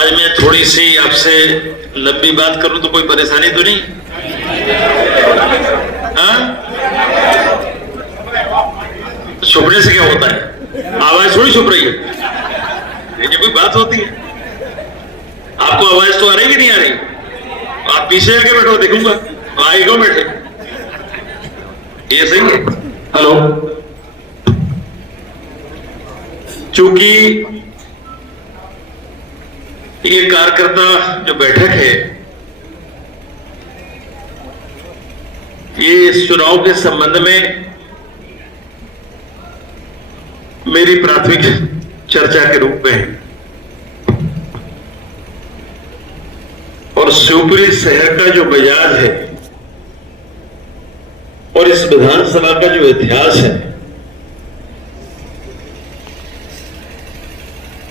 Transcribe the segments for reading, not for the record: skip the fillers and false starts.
आज मैं थोड़ी सी आपसे लंबी बात करूं तो कोई परेशानी तो नहीं? हाँ? छुपने से क्या होता है? आवाज थोड़ी छुप रही है, ये कोई बात होती है? आपको आवाज तो आ रही कि नहीं आ रही? आप पीछे आके बैठो, देखूंगा आगे क्यों बैठे। ये सही है। हेलो, चूंकि ये कार्यकर्ता जो बैठक है ये इस चुनाव के संबंध में मेरी प्राथमिक चर्चा के रूप में है और शिवपुरी शहर का जो मिजाज है और इस विधानसभा का जो इतिहास है,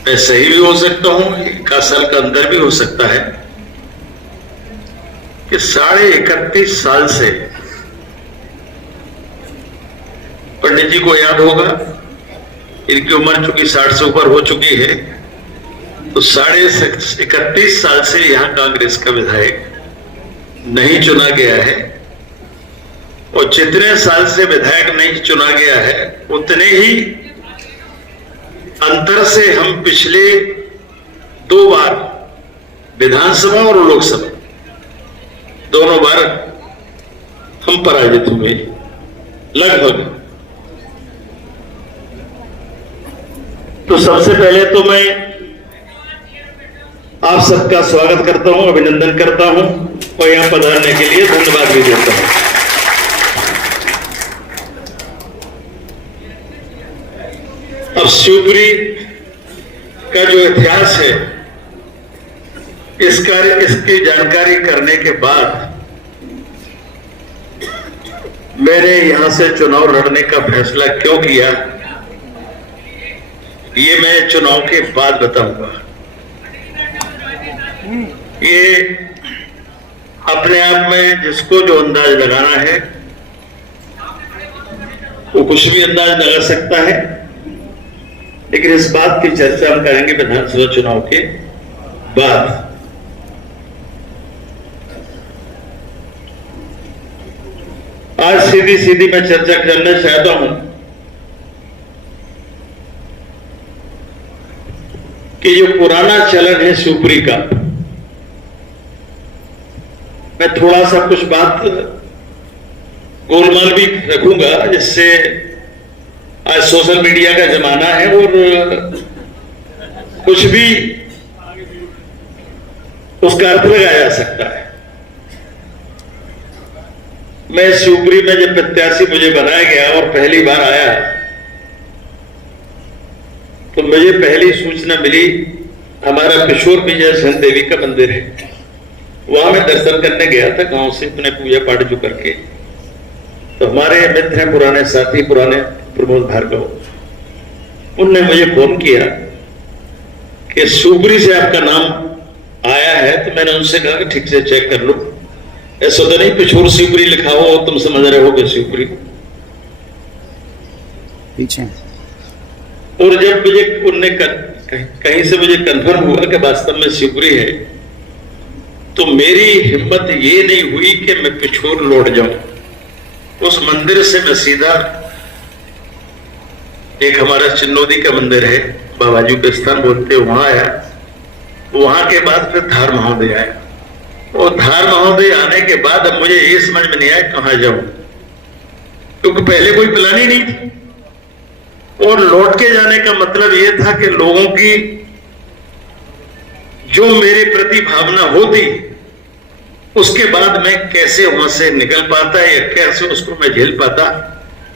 मैं सही भी हो सकता हूं, 1 साल का अंदर भी हो सकता है कि 31.5 साल से पंडित जी को याद होगा, इनकी उम्र चूंकि 60 से ऊपर हो चुकी है, तो 31.5 साल से यहां कांग्रेस का विधायक नहीं चुना गया है और जितने साल से विधायक नहीं चुना गया है उतने ही अंतर से हम पिछले 2 बार विधानसभा और लोकसभा दोनों बार हम पराजित हुए लगभग। तो सबसे पहले तो मैं आप सबका स्वागत करता हूं, अभिनंदन करता हूं और यहां पधारने के लिए धन्यवाद भी देता हूं। अब शिवपुरी का जो इतिहास है इसकी जानकारी करने के बाद मैंने यहां से चुनाव लड़ने का फैसला क्यों किया, ये मैं चुनाव के बाद बताऊंगा। ये अपने आप में जिसको जो अंदाज लगाना है वो कुछ भी अंदाज लगा सकता है, लेकिन इस बात की चर्चा हम करेंगे विधानसभा चुनाव के बाद। आज सीधी सीधी मैं चर्चा करना चाहता हूं कि जो पुराना चलन है शिवपुरी का, मैं थोड़ा सा कुछ बात गोलमाल भी रखूंगा, जिससे आज सोशल मीडिया का जमाना है और कुछ भी उसका अर्थ लगाया जा सकता है। मैं शिवपुरी में जब प्रत्याशी मुझे बनाया गया और पहली बार आया तो मुझे पहली सूचना मिली, हमारा किशोर विजय सन देवी का मंदिर है, वहां मैं दर्शन करने गया था गांव से अपने पूजा पाठ जो करके। तो हमारे मित्र हैं, पुराने साथी, पुराने प्रमोद भार्गव, उनने मुझे फोन किया कि शिवपुरी से आपका नाम आया है। तो मैंने उनसे कहा कि ठीक से चेक कर लो, ऐसा तो नहीं पिछोर शिवपुरी लिखा हो, तुम समझ रहे हो कि शिवपुरी पीछे। और जब मुझे उनने कहीं से मुझे कंफर्म हुआ कि वास्तव में शिवपुरी है, तो मेरी हिम्मत ये नहीं हुई कि मैं पिछोर लौट जाऊं। उस मंदिर से मैं सीधा, एक हमारा चिन्नौदी का मंदिर है, बाबाजी के स्थान बोलते, वहां आया। वहां के बाद फिर धार महोदय आया और धार महोदय आने के बाद अब मुझे ये समझ में नहीं आया कहां जाऊं, क्योंकि पहले कोई प्लान ही नहीं थी। और लौट के जाने का मतलब यह था कि लोगों की जो मेरे प्रति भावना होती उसके बाद मैं कैसे वहां से निकल पाता या कैसे उसको मैं झेल पाता,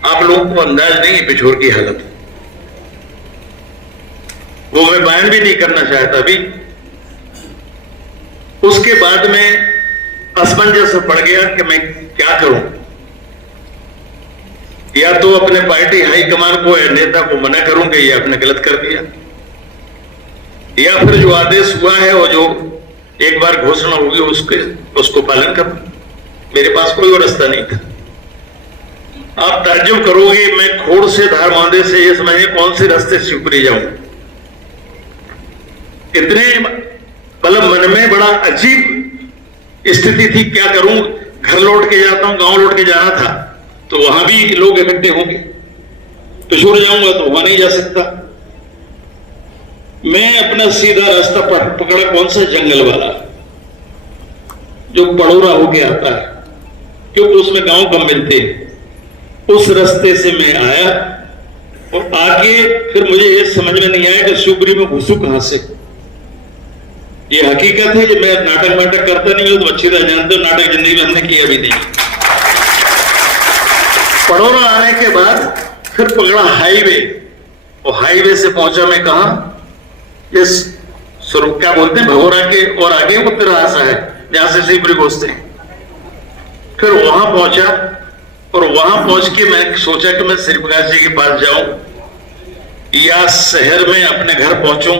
आप लोगों को अंदाज नहीं है पिछोर की हालत। वो मैं बयान भी नहीं करना चाहता अभी। उसके बाद में असमंजस पड़ गया कि मैं क्या करूं, या तो अपने पार्टी हाईकमान को या नेता को मना करूं कि ये आपने गलत कर दिया, या फिर जो आदेश हुआ है और जो एक बार घोषणा होगी उसको पालन करूं। मेरे पास कोई और रास्ता नहीं था। आप ताज्जुब करोगे, मैं खोड़ से धार महोदय से ये समझिए कौन से रास्ते शिवपुरी जाऊं। इतने मतलब मन में बड़ा अजीब स्थिति थी, क्या करूं, घर लौट के जाता हूं, गांव लौट के जाना था तो वहां भी लोग इकट्ठे होंगे, पिछोड़ जाऊंगा तो वहां नहीं जा सकता। मैं अपना सीधा रास्ता पकड़ा, कौन सा, जंगल वाला जो पड़ोरा होके आता है, क्योंकि उसमें गांव कम मिलते हैं। उस रास्ते से मैं आया और आगे फिर मुझे ये समझ में नहीं आया कि शिवपुरी में घुसू कहां से। ये हकीकत है कि मैं नाटक वाटक करता नहीं हूं, तो अच्छी तरह जानते हो, नाटक जिंदगी में हमने किया भी नहीं। पड़ोरा आने के बाद फिर पकड़ा हाईवे, और हाईवे से पहुंचा मैं कहा, ये क्या बोलते हैं, भगोरा के और आगे उत्तरासा है जहां से शिवपुरी पहुंचते हैं। फिर वहां पहुंचा और वहां पहुंच के मैं सोचा कि मैं श्री प्रकाश जी के पास जाऊं या शहर में अपने घर पहुंचूं।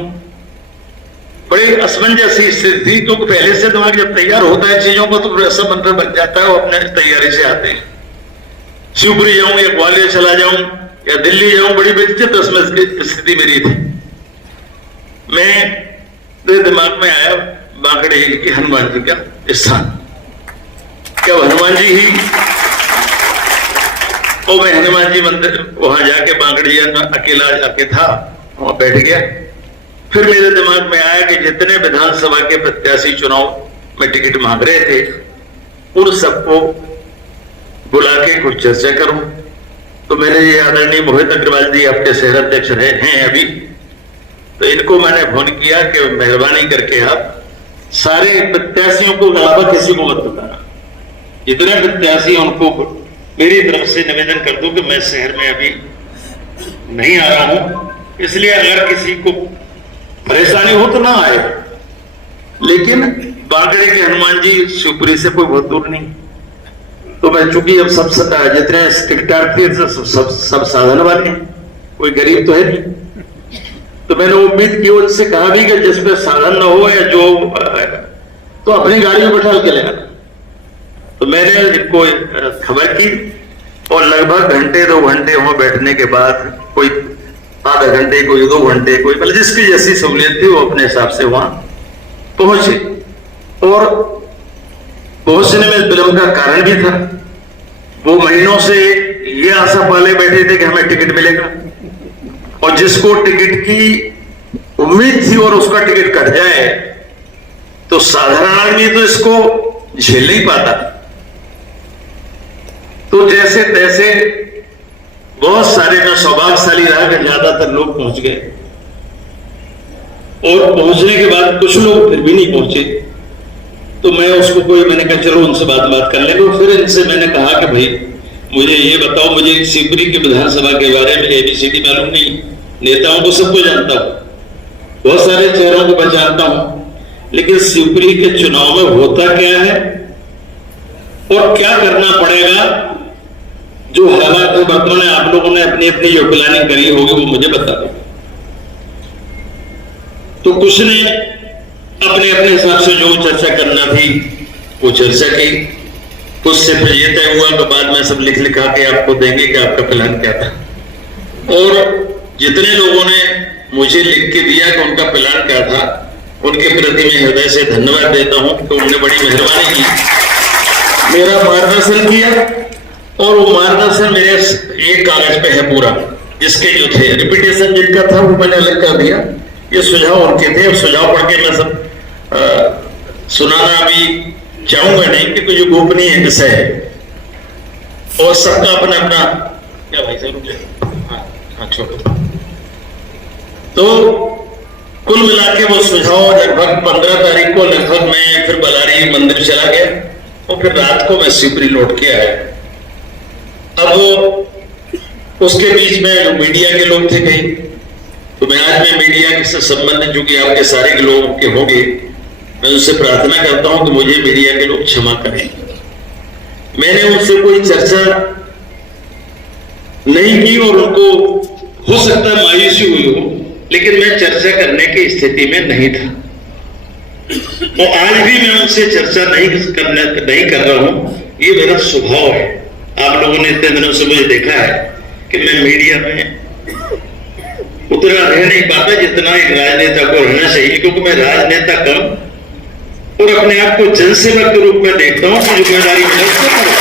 बड़ी असमंजस सी स्थिति थी, क्योंकि पहले से दिमाग जब तैयार होता है चीजों को तो ऐसा मंत्र बन जाता है, वो अपने तैयारी से आते हैं। शिवपुरी जाऊं या ग्वालियर चला जाऊं या दिल्ली जाऊं, बड़ी विचित्र स्थिति मेरी थी। मेरे दिमाग में आया बांकड़े हिल की हनुमान जी का स्थान, क्या हनुमान जी ही, और मैं हनुमान जी मंदिर वहां जाके बांकड़ी अकेला जाके था, वहां बैठ गया। फिर मेरे दिमाग में आया कि जितने विधानसभा के प्रत्याशी चुनाव में टिकट मांग रहे थे उन सबको बुला के कुछ चर्चा करूं। तो मैंने ये आदरणीय मोहित अग्रवाल जी आपके शहर अध्यक्ष हैं अभी, तो इनको मैंने फोन किया कि मेहरबानी करके आप सारे प्रत्याशियों को अलावा किसी को मत बताना, जितने प्रत्याशी उनको मेरी तरफ से निवेदन कर दो कि मैं शहर में अभी नहीं आ रहा हूं, इसलिए अगर किसी को परेशानी हो तो ना आए। लेकिन बांकड़े के हनुमान जी शिवपुरी से कोई बहुत दूर नहीं, तो मैं चूंकि अब सब जितने टिकटार्थी सब साधन वाले हैं, कोई गरीब तो है नहीं, तो मैंने उम्मीद की, उनसे कहा भी कि जिसपे साधन ना हो या जो तो अपनी गाड़ी में बैठा के ले आना। तो मैंने इनको खबर की और लगभग घंटे 2 घंटे वहां बैठने के बाद, कोई आधा घंटे, कोई 2 घंटे, कोई मतलब जिसकी जैसी सहूलियत थी वो अपने हिसाब से वहां पहुंचे। और पहुंचने में विलंब का कारण भी था, वो महीनों से ये आशा पाले बैठे थे कि हमें टिकट मिलेगा, और जिसको टिकट की उम्मीद थी और उसका टिकट कट जाए तो साधारण आदमी तो इसको झेल नहीं पाता। तो जैसे तैसे बहुत सारे, मैं सौभाग्यशाली रहा कि ज्यादातर लोग पहुंच गए, और पहुंचने के बाद कुछ लोग फिर भी नहीं पहुंचे। तो मैंने कहा चलो उनसे बात कर लेंगे। फिर इनसे मैंने कहा कि भाई मुझे ये बताओ, मुझे शिवपुरी की विधानसभा के बारे में ABCD मालूम नहीं, नेताओं को सबको जानता हूं, बहुत सारे चेहरों को पहचानता हूं, लेकिन शिवपुरी के चुनाव में होता क्या है और क्या करना पड़ेगा, जो हालात है वर्तमान आप लोगों ने अपनी अपनी जो प्लानिंग करी होगी वो मुझे बता दो। तो कुछ ने अपने अपने हिसाब से जो चर्चा करना थी वो चर्चा की, उससे फिर ये तय हुआ कि बाद में सब लिखा के आपको देंगे कि आपका प्लान क्या था। और जितने लोगों ने मुझे लिख के दिया कि उनका प्लान क्या था, उनके प्रति मैं हृदय से धन्यवाद देता हूं कि उन्होंने बड़ी मेहरबानी की, मेरा मार्गदर्शन किया, और वो मार्गदर्शन मेरे एक कागज पे है पूरा, जिसके जो थे रिपीटेशन जिनका था वो मैंने अलग कर दिया, ये सुझाव उनके थे। सुझाव पढ़ के मैं सब सुनाना भी चाहूंगा नहीं, क्योंकि जो गोपनीय विषय है और सबका अपना अपना, क्या भाई साहब, हाँ छोड़ो। तो कुल मिला के वो सुझाव लगभग 15 तारीख को लगभग मैं फिर बलारी मंदिर चला गया, और फिर रात को मैं शिवपुरी लौट के आया। अब उसके बीच में जो मीडिया के लोग थे कहीं, तो मैं आज में मीडिया से संबंधित जो कि आपके सारे के लोगों के होंगे, मैं उनसे प्रार्थना करता हूं कि मुझे मीडिया के लोग क्षमा करें। मैंने उनसे कोई चर्चा नहीं की और उनको हो सकता है मायूसी हुई हो, लेकिन मैं चर्चा करने की स्थिति में नहीं था, और आज भी मैं उनसे चर्चा नहीं कर रहा हूं। ये मेरा स्वभाव है। आप लोगों ने इतने दिनों से मुझे देखा है कि मैं मीडिया में उतना रह नहीं पाता जितना एक राजनेता को रहना चाहिए, क्योंकि मैं राजनेता कम और अपने आप को जनसेवक के रूप में देखता हूं कि जिम्मेदारी मिले उसको करो।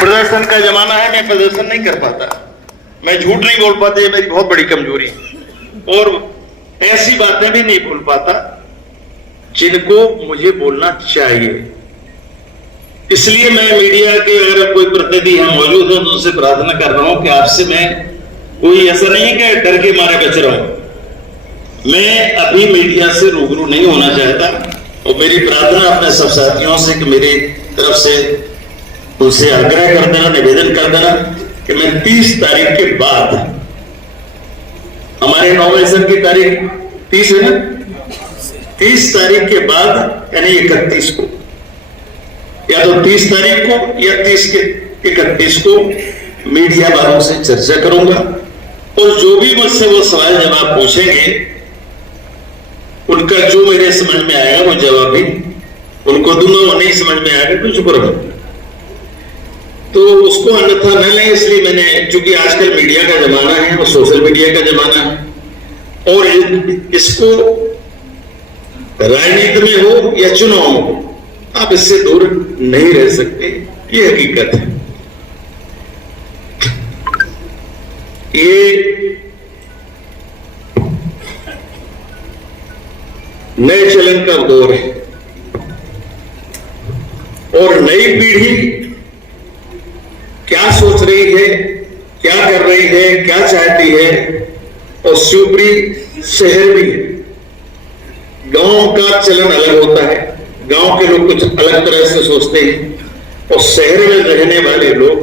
प्रदर्शन का जमाना है, मैं प्रदर्शन नहीं कर पाता, मैं झूठ नहीं बोल पाता, ये मेरी बहुत बड़ी कमजोरी है। और ऐसी बातें भी नहीं बोल पाता जिनको मुझे बोलना चाहिए। इसलिए मैं मीडिया के अगर कोई प्रतिनिधि यहाँ मौजूद हो तो उनसे प्रार्थना कर रहा हूं कि आपसे मैं कोई ऐसा नहीं है कि डर के मारे बच रहा हूं। मैं अभी मीडिया से रूबरू नहीं होना चाहता और मेरी प्रार्थना अपने सब साथियों से कि मेरी तरफ से उनसे आग्रह कर देना, निवेदन कर देना कि मैं 30 तारीख के बाद, हमारे नॉमिनेशन की तारीख 30 है ना, 30 तारीख के बाद यानी 31 को, या तो 30 तारीख को या 30 के 31 को मीडिया वालों से चर्चा करूंगा और जो भी मुझसे वो सवाल जवाब पूछेंगे उनका जो मेरे समझ में आएगा वो जवाब भी उनको दूंगा, वो नहीं समझ में आएगा तो चुप रहो। तो उसको अन्यथा न लें, इसलिए मैंने, चूंकि आजकल मीडिया का जमाना है और सोशल मीडिया का जमाना है और इसको राजनीति में हो या चुनाव में हो आप इससे दूर नहीं रह सकते, ये हकीकत है। ये नए चलन का दौर है और नई पीढ़ी क्या सोच रही है, क्या कर रही है, क्या चाहती है, और शिवपुरी शहर भी है। गांव का चलन अलग होता है, गांव के लोग कुछ अलग तरह से सोचते हैं और शहर में रहने वाले लोग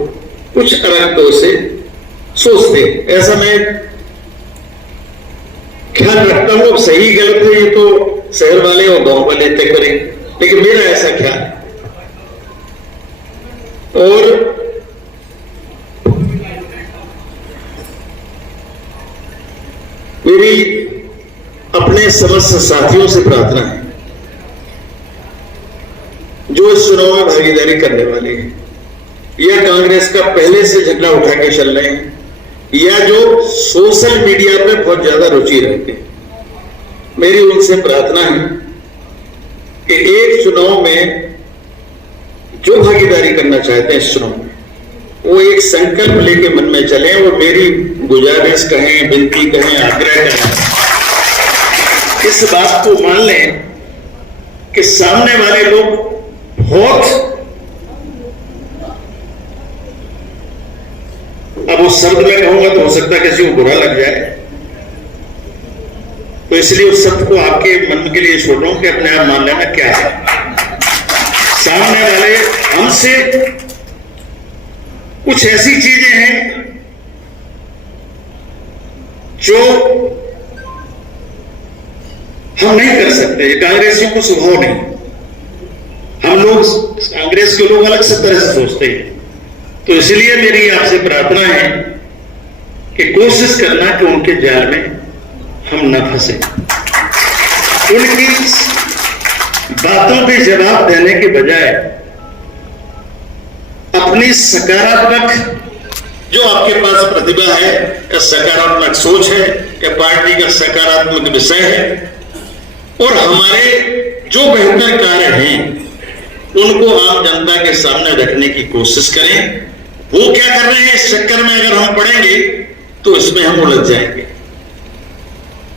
कुछ अलग तरह से सोचते हैं। ऐसा मैं ख्याल रखता हूं, अब सही गलत है ये तो शहर वाले और गांव वाले तय करेंगे, लेकिन मेरा ऐसा ख्याल है। और मेरी अपने समस्त साथियों से प्रार्थना है जो इस चुनाव में भागीदारी करने वाले हैं या कांग्रेस का पहले से झंडा उठा के चल रहे हैं या जो सोशल मीडिया पे बहुत ज्यादा रुचि रखते हैं, मेरी उनसे प्रार्थना है कि एक चुनाव में जो भागीदारी करना चाहते हैं इस चुनाव में वो एक संकल्प लेके मन में चले और मेरी गुजारिश कहें, विनती कहें, आग्रह कहें, इस बात को मान लें कि सामने वाले लोग बहुत, अब उस शब्द में कहूंगा तो हो सकता है किसी को बुरा लग जाए, तो इसलिए उस शब्द को आपके मन के लिए छोड़ रहा हूं कि अपने आप मान लेना क्या है। सामने वाले हमसे कुछ ऐसी चीजें हैं जो हम नहीं कर सकते, कांग्रेसियों को स्वभाव नहीं, हम लोग कांग्रेस के लोग अलग से तरह से सोचते हैं। तो इसलिए मेरी आपसे प्रार्थना है कि कोशिश करना कि उनके जाल में हम न फंसे, उनकी बातों पे जवाब देने के बजाय अपनी सकारात्मक जो आपके पास प्रतिभा है या सकारात्मक सोच है या पार्टी का सकारात्मक विषय है और हमारे जो बेहतर कार्य हैं उनको आम जनता के सामने रखने की कोशिश करें। वो क्या कर रहे हैं इस चक्कर में अगर हम पढ़ेंगे तो इसमें हम उलझ जाएंगे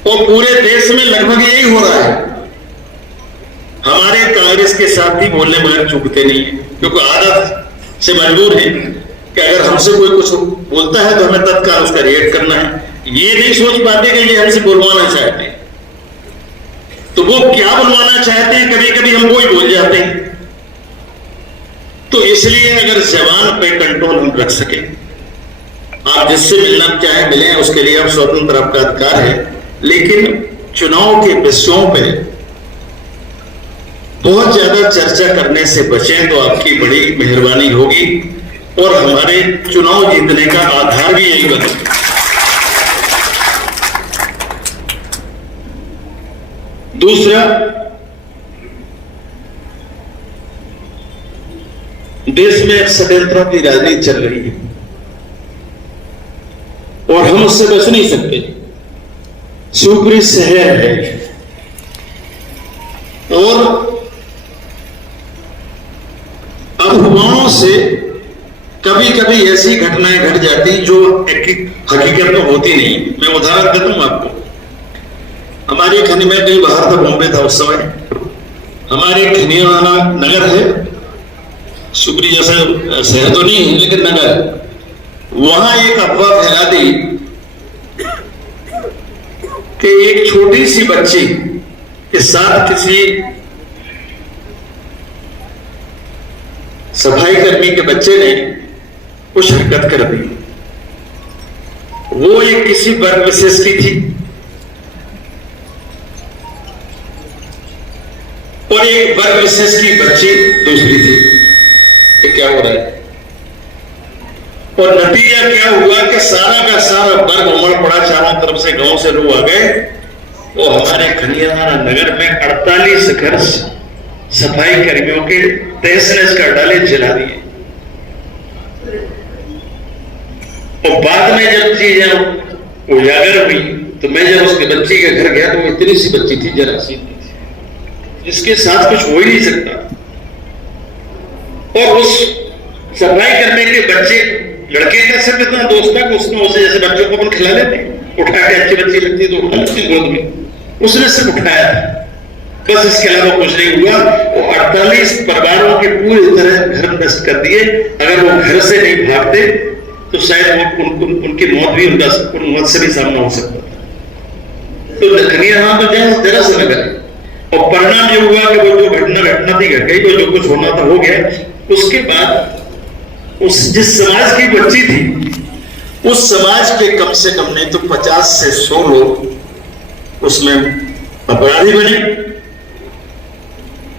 और पूरे देश में लगभग यही हो रहा है। हमारे कांग्रेस के साथी बोलने बगैर चूकते नहीं है, क्योंकि आदत से मजबूर है कि अगर हमसे कोई कुछ बोलता है तो हमें तत्काल उसका रिएक्ट करना है। ये नहीं सोच पाते कि ये हमसे बुलवाना चाहते हैं, तो वो क्या बुलवाना चाहते हैं कभी कभी हम वो ही बोल जाते हैं। तो इसलिए अगर जबान पे कंट्रोल हम रख सके, आप जिससे मिलना चाहे मिलें, उसके लिए आप स्वतंत्र, आपका अधिकार है, लेकिन चुनाव के विषयों पे बहुत ज्यादा चर्चा करने से बचें तो आपकी बड़ी मेहरबानी होगी और हमारे चुनाव जीतने का आधार भी यही बने। दूसरा, देश में षड्यंत्रों की राजनीति चल रही है और हम उससे बच नहीं सकते। शिवपुरी शहर है, और अफवाहों से कभी कभी ऐसी घटनाएं घट जाती जो हकीकत में होती नहीं। मैं उदाहरण देता हूं आपको। हमारे खनी में कहीं बाहर था, बॉम्बे था उस समय। हमारे खनियाना नगर है, सुपरी जैसा शहर तो नहीं है लेकिन नगर, वहां एक अफवाह फैला दी कि एक छोटी सी बच्ची के साथ किसी सफाई कर्मी के बच्चे ने कुछ हरकत कर दी। वो एक किसी वर्ग विशेष की थी और एक वर्ग विशेष की बच्ची दूसरी थी। ये क्या हो रहा है? और नतीजा क्या हुआ कि सारा का सारा वर्ग उमड़ पड़ा, चारों तरफ से गांव से लोग आ गए। तो हमारे खनियाना नगर में 48 घर सफाई कर्मियों के तहस नहस कर डाले, जला दिए। और बाद में जब चीजें उजागर हुई तो मैं जब उसके बच्ची के घर गया तो वो इतनी सी बच्ची थी, जरा सी, जिसके साथ कुछ हो ही नहीं सकता। और उस सफाई करने के बच्चे, लड़के का सिर्फ इतना दोस्त था कि उसने उसे, जैसे बच्चों को अपन खिला लेते, उठा के अच्छी बच्ची लगती तो उठा लेती गोद में, उसने सिर्फ उठाया था बस, इसके अलावा कुछ नहीं हुआ। वो 48 परिवारों के पूरी तरह घर नष्ट कर दिए। अगर वो घर से नहीं भागते तो शायद उनकी मौत भी उन मौत से भी सामना हो सकता था। तो खनियाना तो जरा सा लगा, और परिणाम ये हुआ कि वो जो घटना थी घट गई, वो जो कुछ होना था हो गया। उसके बाद उस जिस समाज की बच्ची थी, उस समाज के कम से कम नहीं तो 50 से 100 लोग उसमें अपराधी बने।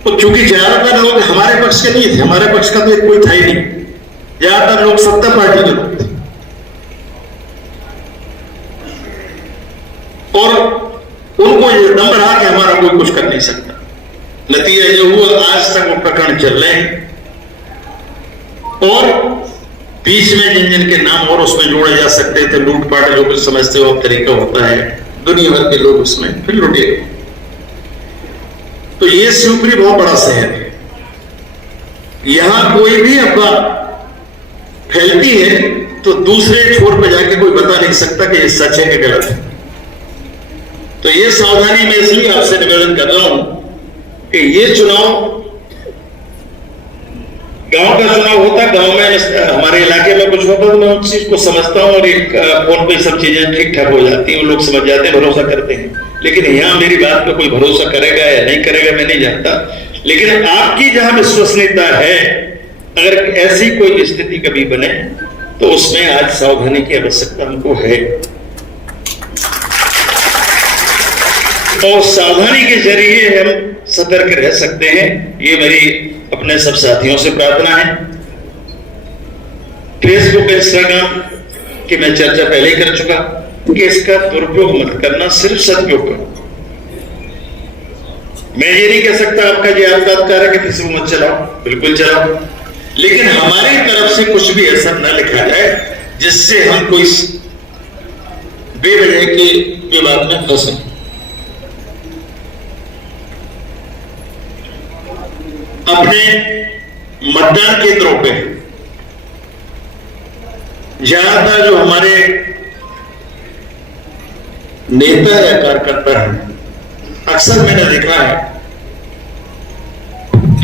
तो चूंकि ज्यादातर लोग हमारे पक्ष के नहीं थे, हमारे पक्ष का तो कोई था ही नहीं, ज्यादातर लोग सत्ता पार्टी के लोग थे। और उनको ये दम रहा कि हमारा कोई कुछ कर नहीं सकता। नतीजा ये हुआ, आज तक वो प्रकरण चल रहे हैं। और बीच में जिन जिन के नाम और उसमें जोड़े जा सकते थे, लूटपाट जो कुछ समझते हो तरीका होता है, दुनिया भर के लोग उसमें फिर लुटे। तो ये शिवपुरी बहुत बड़ा शहर है, यहां कोई भी अफवाह फैलती है तो दूसरे छोर पर जाके कोई बता नहीं सकता कि ये सच है कि गलत है। तो ये सावधानी मैं इसलिए आपसे निवेदन कर रहा हूं कि ये चुनाव गांव का चुनाव होता, गांव में हमारे इलाके में कुछ होता तो मैं उस चीज को समझता हूं और एक फोन पे सब चीजें ठीक ठाक हो जाती हैं, लोग समझ जाते हैं, भरोसा करते हैं। लेकिन यहां मेरी बात पे कोई भरोसा करेगा या नहीं करेगा मैं नहीं जानता, लेकिन आपकी जहां विश्वसनीयता है, अगर ऐसी कोई स्थिति कभी बने तो उसमें आज सावधानी की आवश्यकता हमको है। और सावधानी के जरिए हम सतर्क रह सकते हैं, ये मेरी अपने सब साथियों से प्रार्थना है। फेसबुक, इंस्टाग्राम की मैं चर्चा पहले ही कर चुका कि इसका दुरुपयोग मत करना, सिर्फ सदुपयोग करो। मैं ये नहीं कह सकता आपका ये आत्मकार है कि फेसबुक मत चलाओ, बिल्कुल चलाओ, लेकिन हमारी तरफ से कुछ भी ऐसा न लिखा जाए जिससे हम कोई बेवजह के विवाद में फंसे। अपने मतदान केंद्रों पे ज्यादातर जो हमारे नेता या कार्यकर्ता हैं, अक्सर मैंने देखा है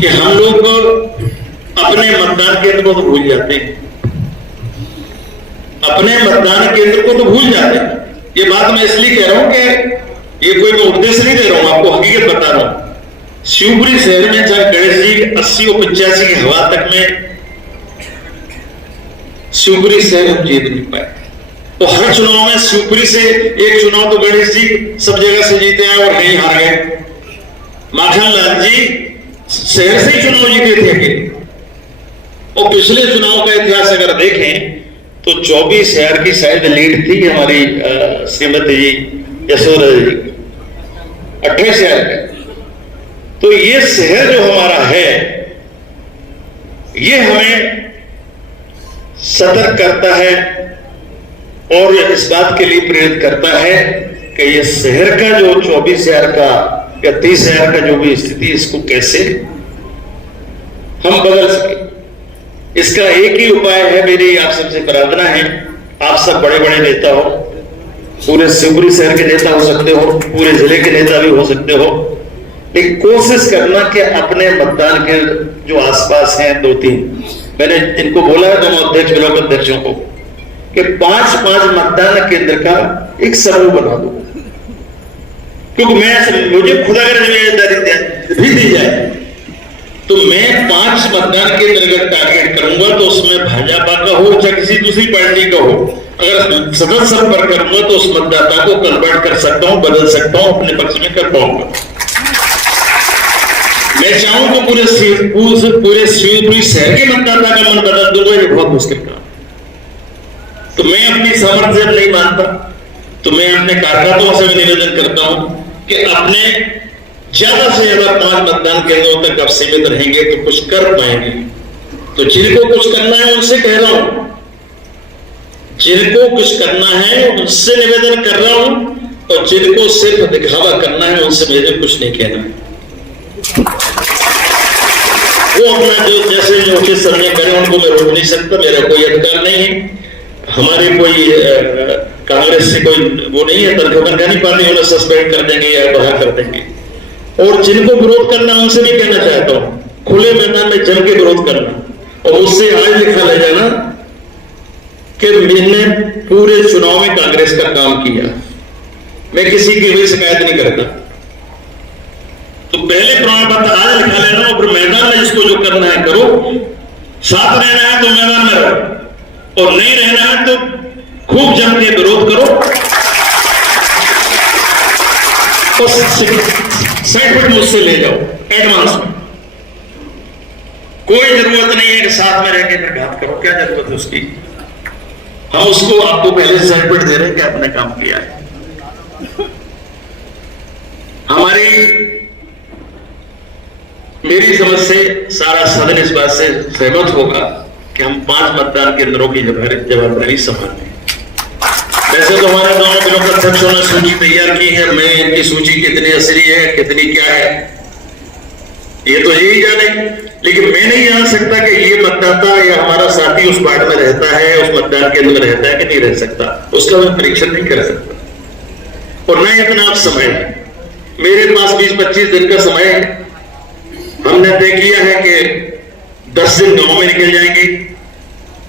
कि हम लोग अपने मतदान केंद्र को तो भूल जाते हैं, अपने मतदान केंद्र को तो भूल जाते हैं। ये बात मैं इसलिए कह रहा हूं कि ये कोई मैं उपदेश नहीं दे रहा हूं, आपको हकीकत बता रहा हूं। शिवपुरी शहर में जहां गणेश जी 80 और 85 की हवा तक में शिवपुरी शहर हम जीत नहीं पाए। तो हर चुनाव में शिवपुरी से एक चुनाव तो गणेश जी सब जगह से जीते हैं और नहीं हार गए। माखनलाल जी शहर से ही चुनाव जीते थे। और पिछले चुनाव का इतिहास अगर देखें तो 24,000 की शायद लीड थी हमारी श्रीमती जी यशोदा जी, 28,000 का। तो ये शहर जो हमारा है ये हमें सतर्क करता है और इस बात के लिए प्रेरित करता है कि ये शहर का जो 24,000 का क्या 30,000 का जो भी स्थिति, इसको कैसे हम बदल सके। इसका एक ही उपाय है, मेरी आप सबसे प्रार्थना है, आप सब बड़े बड़े नेता हो, पूरे शिवपुरी शहर के नेता हो सकते हो, पूरे जिले के नेता भी हो सकते हो, लेकिन कोशिश करना कि अपने मतदान के जो आसपास हैं 2-3, मैंने इनको बोला है दोनों अध्यक्ष ब्लॉक अध्यक्षों को कि 5-5 मतदान केंद्र का एक समूह बना दो, क्योंकि मुझे खुदा अगर जिम्मेदारी भी दी जाए तो मैं 5 मतदान केंद्र अगर टारगेट करूंगा तो उसमें भाजपा का हो चाहे किसी दूसरी पार्टी का हो, अगर सतत संपर्क करूंगा तो उस मतदाता को कन्वर्ट कर सकता हूं, बदल सकता हूं, अपने पक्ष में कर पाऊंगा। मैं चाहूं तो पूरे शिवपुरी शहर के मतदाता का मन बदल दूंगा, ये बहुत मुश्किल काम। तो मैं अपनी सामर्थ्य नहीं मानता, तो मैं अपने कार्यकर्ताओं से भी निवेदन करता हूं कि अपने ज्यादा से ज्यादा 5 मतदान केंद्रों तक आप सीमित रहेंगे तो कुछ कर पाएंगे। तो जिनको कुछ करना है उनसे कह रहा हूं, जिनको कुछ करना है उनसे निवेदन कर रहा हूं, और जिनको सिर्फ दिखावा करना है उनसे मुझे कुछ नहीं कहना है। वो अपना जो जैसे जो उचित समझे करें, उनको मैं रोक नहीं सकता, मेरा कोई अधिकार नहीं है। हमारे कोई कांग्रेस से कोई वो नहीं है, तनख्वाह नहीं पाती, उन्हें सस्पेंड कर देंगे या बाहर कर देंगे। और जिनको विरोध करना उनसे भी कहना चाहता हूं, खुले मैदान में जम के विरोध करना, और उससे आज लिखा ले जाना कि मैंने पूरे चुनाव में कांग्रेस का काम किया, मैं किसी की भी शिकायत नहीं करता। तो पहले प्रमाण पत्र आज लिखा लेना, और फिर मैदान में जिसको जो करना है करो, साथ रहना है तो मैदान में रहो, और नहीं रहना है तो खूब जम के विरोध करो, और सर्टिफिकेट मुझसे ले जाओ एडवांस में। कोई जरूरत नहीं है कि साथ में रहकर फिर घात करो, क्या जरूरत है उसकी। हम उसको आपको पहले से सर्टिफिकेट दे रहे हैं कि आपने काम किया है। मेरी समझ से सारा सदन इस बात से सहमत होगा कि हम 5 मतदान केंद्रों की जवाबदारी संभालें। वैसे तो हमारे दोनों ब्लॉक अध्यक्षों ने सूची तैयार की है, मैं इनकी सूची कितनी असली है कितनी क्या है ये तो यही जाने, लेकिन मैं नहीं जान सकता कि ये मतदाता या हमारा साथी उस वार्ड में रहता है, उस मतदान केंद्र में रहता है कि नहीं रह सकता, उसका मैं परीक्षण नहीं कर सकता। और न इतना समय है, मेरे पास 20-25 दिन का समय है। हमने तय किया है कि 10 दिन गांव में निकल जाएंगे,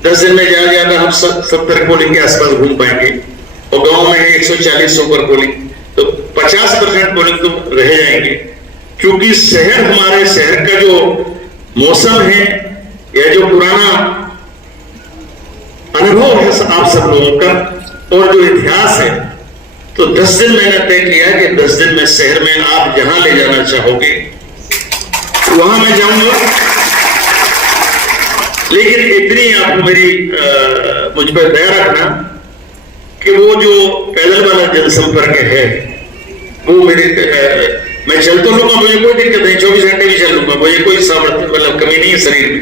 10 दिन में ज्यादा हम 70 पोलिंग के आसपास घूम पाएंगे, और गांव में 140 सुपर पोलिंग, तो 50% पोलिंग तो रह जाएंगे। क्योंकि हमारे शहर का जो मौसम है या जो पुराना अनुभव है आप सब लोगों का और जो इतिहास है, तो 10 दिन मैंने तय किया कि 10 दिन में शहर में आप जहां ले जाना चाहोगे वहां मैं जाऊंगा। लेकिन इतनी आपको मेरी मुझ पर दया रखना कि वो जो पैदल वाला जनसंपर्क है वो मैं चल तो लूंगा, मुझे कोई दिक्कत नहीं, 24 घंटे भी चल लूंगा, मुझे कोई सामर्थ्य मतलब कमी नहीं है शरीर में,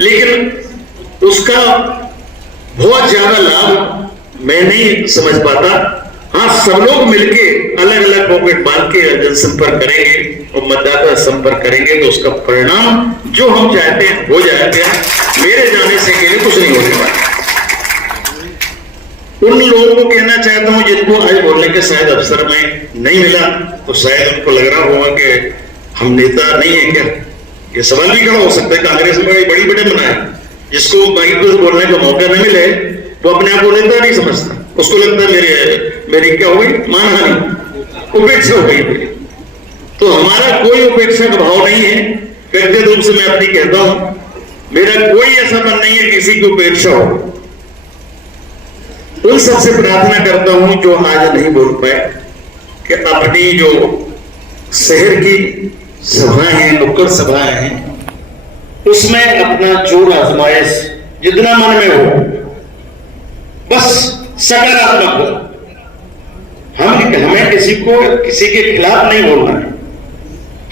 लेकिन उसका बहुत ज्यादा लाभ मैं नहीं समझ पाता। हाँ, सब लोग मिलके अलग अलग पॉकेट बांध के जनसंपर्क करेंगे और मतदाता संपर्क करेंगे तो उसका परिणाम जो हम चाहते हैं हो जाएगा। मेरे जाने से के लिए कुछ नहीं होने वाला। उन लोगों को कहना चाहता हूं जिनको आज बोलने के शायद अवसर में नहीं मिला, तो शायद उनको लग रहा होगा कि हम नेता नहीं है क्या। ये सवाल भी खड़ा हो सकता है। कांग्रेस में बड़ी बड़े बनाए, जिसको माइक पर बोलने का मौका नहीं मिले वो अपने आप को नेता नहीं समझता, उसको लगता है मेरी क्या हो गई, मानहानि, उपेक्षा हो गई मेरी। तो हमारा कोई उपेक्षा का भाव नहीं है। व्यक्तिगत रूप से मैं अपनी कहता हूं, मेरा कोई ऐसा मन नहीं है किसी की उपेक्षा हो। उन सबसे प्रार्थना करता हूं जो आज नहीं बोल पाए कि अपनी जो शहर की सभाएं हैं, नुक्कड़ सभाएं हैं, उसमें अपना जोर आजमाइश जितना मन में हो, बस सकारात्मक हो। हमें किसी के खिलाफ नहीं बोलना है,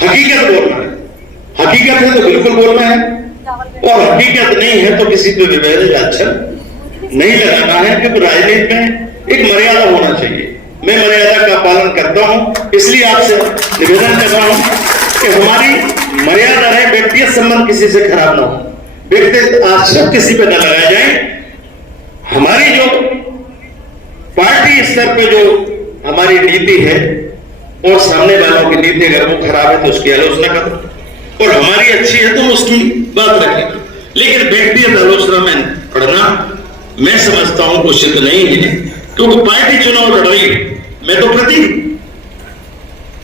हकीकत बोलना है। हकीकत है तो बिल्कुल बोलना है, और हकीकत नहीं है तो किसी पे विभेद अच्छा नहीं लगाना है। क्योंकि राजनीति में एक मर्यादा होना चाहिए। मैं मर्यादा का पालन करता हूं, इसलिए आपसे निवेदन कर रहा हूं कि हमारी मर्यादा रहे, व्यक्तिगत संबंध किसी से खराब ना हो, व्यक्तिगत आक्षेप किसी पे न लगाए जाए। हमारी जो पार्टी स्तर पे जो हमारी नीति है और सामने वालों की नीति अगर वो खराब है तो उसकी आलोचना करो, और हमारी अच्छी है तो उसकी बात रखें, लेकिन व्यक्तिगत आलोचना में पढ़ना मैं समझता हूं उचित नहीं है, क्योंकि पार्टी चुनाव लड़ रही है। मैं तो प्रतीक,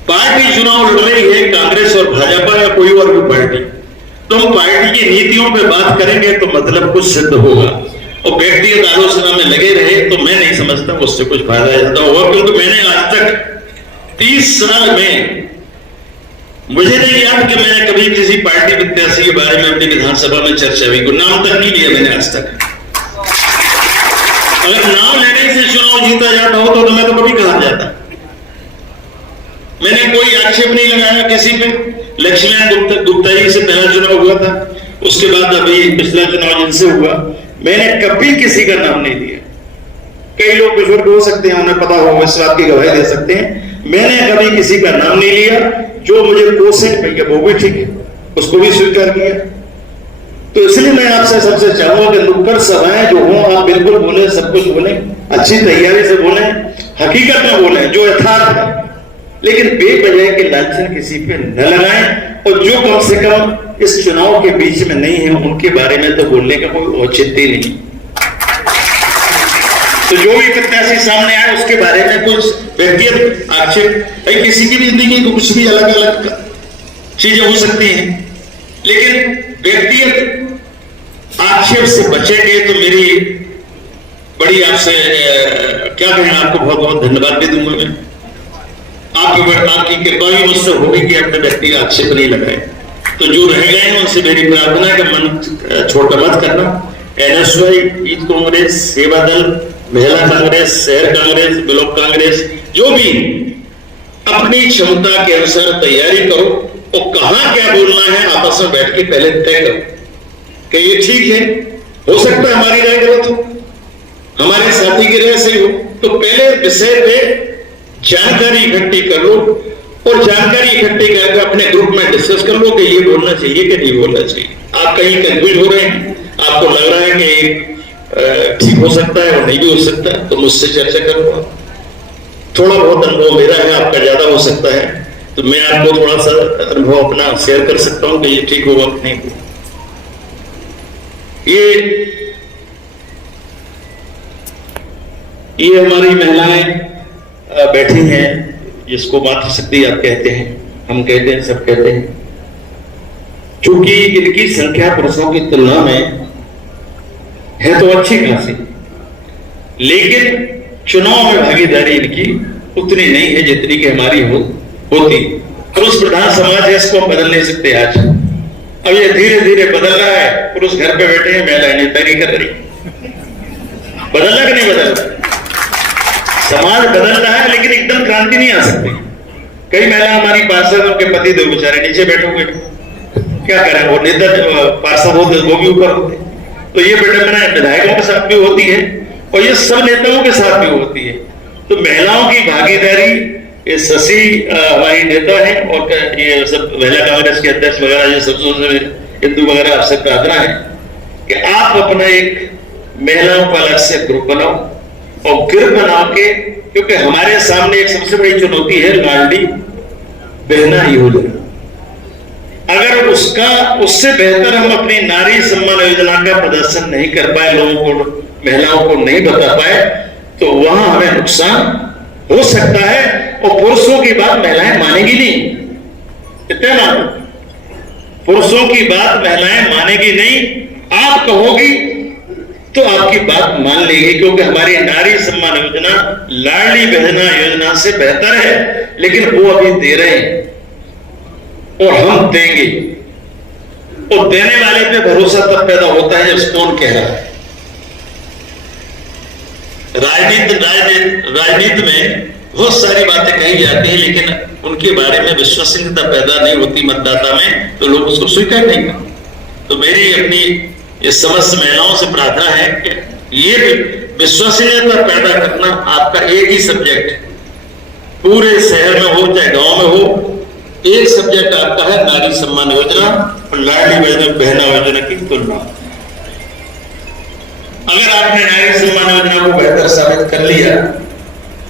पार्टी चुनाव लड़ रही है, कांग्रेस और भाजपा या कोई और भी पार्टी, तो हम पार्टी की नीतियों पे बात करेंगे तो मतलब कुछ सिद्ध होगा, और व्यक्तिगत आलोचना में लगे रहे तो मैं नहीं समझता उससे कुछ फायदा ज्यादा होगा। क्योंकि मैंने आज तक 30 साल में मुझे नहीं याद कि मैंने कभी किसी पार्टी प्रत्याशी के बारे में अपनी विधानसभा में चर्चा हुई, को नाम तक नहीं लिया मैंने आज तक। अगर नाम लेने से चुनाव जीता जाता हो तो मैं तो कभी कहा जाता। मैंने कोई आक्षेप नहीं लगाया किसी पे। लक्ष्मण गुप्ता जी से पहला चुनाव हुआ था, उसके बाद अभी पिछला चुनाव जिनसे हुआ, मैंने कभी किसी का नाम नहीं लिया। कई लोग बुजुर्ग हो सकते हैं, उन्हें पता हो, इस बात की गवाही दे सकते हैं, मैंने कभी किसी का नाम नहीं लिया। जो मुझे कोसे भैया वो भी ठीक है, उसको भी स्वीकार किया। तो इसलिए मैं आपसे सबसे चाहूंगा कि नुक्कड़ सभाएं जो हो आप बिल्कुल बोले, सब कुछ बोले, अच्छी तैयारी से बोले, हकीकत में बोले, जो यथार्थ है, लेकिन बेवजह के लांछन किसी पे न लगाएं, और जो कम से कम इस चुनाव के बीच में नहीं है उनके बारे में तो बोलने का कोई औचित्य नहीं। तो जो भी प्रत्याशी सामने आए उसके बारे में कुछ व्यक्तिगत आक्षेप, किसी की भी जिंदगी को कुछ भी अलग अलग चीजें हो सकती हैं, लेकिन व्यक्तिगत आक्षेप से बचेंगे तो मेरी बड़ी आपसे क्या कहें, आपको बहुत बहुत धन्यवाद भी दूंगा मैं। आपकी कृपा भी मुझसे होगी कि अपने व्यक्तिगत आक्षेप नहीं लगाए। तो जो रह गए हैं उनसे मेरी प्रार्थना है कि मन छोटा मत करना। एनएसवाई, यूथ कांग्रेस, सेवा दल, महिला कांग्रेस, शहर कांग्रेस, ब्लॉक कांग्रेस, जो भी अपनी क्षमता के अनुसार तैयारी करो, और कहां क्या बोलना है आपस में बैठ के पहले तय करो कि ये ठीक है, हो सकता है हमारी राय गलत हो, हमारे साथी की राय सही हो, तो पहले विषय पे जानकारी इकट्ठी कर लो, और जानकारी इकट्ठी करके अपने ग्रुप में डिस्कस कर लो कि ये बोलना चाहिए कि नहीं बोलना चाहिए। आप कहीं कंफ्यूज हो रहे हैं, आपको लग रहा है कि ठीक हो सकता है और नहीं भी हो सकता है, तो मुझसे चर्चा करो। थोड़ा बहुत अनुभव मेरा है, आपका ज्यादा हो सकता है, तो मैं आपको थोड़ा सा अनुभव अपना शेयर कर सकता हूं कि ये ठीक होगा कि नहीं होगा। ये हमारी महिलाएं बैठी हैं, जिसको मातृशक्ति आप कहते हैं, हम कहते हैं, सब कहते हैं। चूंकि इनकी संख्या पुरुषों की तुलना में है तो अच्छी खासी, लेकिन चुनाव में भागीदारी इनकी उतनी नहीं है जितनी कि हमारी होती। पुरुष प्रधान समाज है, इसको हम बदल नहीं सकते आज। अब ये धीरे धीरे बदल रहा है, पुरुष घर पे बैठे हैं, महिलाएं नेतागिरी कर रही। बदलना कि नहीं बदलना? समाज बदल रहा है, लेकिन एकदम क्रांति नहीं आ सकती। कई महिला हमारी पार्षदों के पति दो बेचारे नीचे बैठे हुए, क्या करें, वो नेता पार्षद होते वो भी ऊपर होते। तो ये विडंबना विधायकों के साथ भी होती है और ये सब नेताओं के साथ भी होती है। तो महिलाओं की भागीदारी, ये शशि हमारी नेता है और ये सब महिला कांग्रेस के अध्यक्ष वगैरह, ये सबसे हिंदू वगैरह, आपसे प्रार्थना है कि आप अपना एक महिलाओं का अलग से ग्रुप बनाओ, और ग्रुप बना के, क्योंकि हमारे सामने एक सबसे बड़ी चुनौती है लाडली बहना योजना। अगर उससे बेहतर हम अपनी नारी सम्मान योजना का प्रदर्शन नहीं कर पाए, लोगों को, महिलाओं को नहीं बता पाए, तो वहां हमें नुकसान हो सकता है। और पुरुषों की बात महिलाएं मानेगी नहीं, कितने मानो, पुरुषों की बात महिलाएं मानेगी नहीं। आप कहोगी तो आपकी बात मान लेगी, क्योंकि हमारी नारी सम्मान योजना लाडली बहना योजना से बेहतर है, लेकिन वो अभी दे रहे हैं और हम देंगे। और देने वाले पे भरोसा तब पैदा होता है जब कौन कह रहा है। राजनीति में बहुत सारी बातें कही जाती हैं, लेकिन उनके बारे में विश्वसनीयता पैदा नहीं होती मतदाता में, तो लोग उसको स्वीकार नहीं करते। तो मेरी अपनी इस समस्त महिलाओं से प्रार्थना है कि ये विश्वसनीयता पैदा करना आपका एक ही सब्जेक्ट है, पूरे शहर में हो चाहे गांव में हो, एक सब्जेक्ट आपका है नारी सम्मान योजना और लाडली बहना योजना की तुलना। अगर आपने नारी सम्मान योजना को बेहतर साबित कर लिया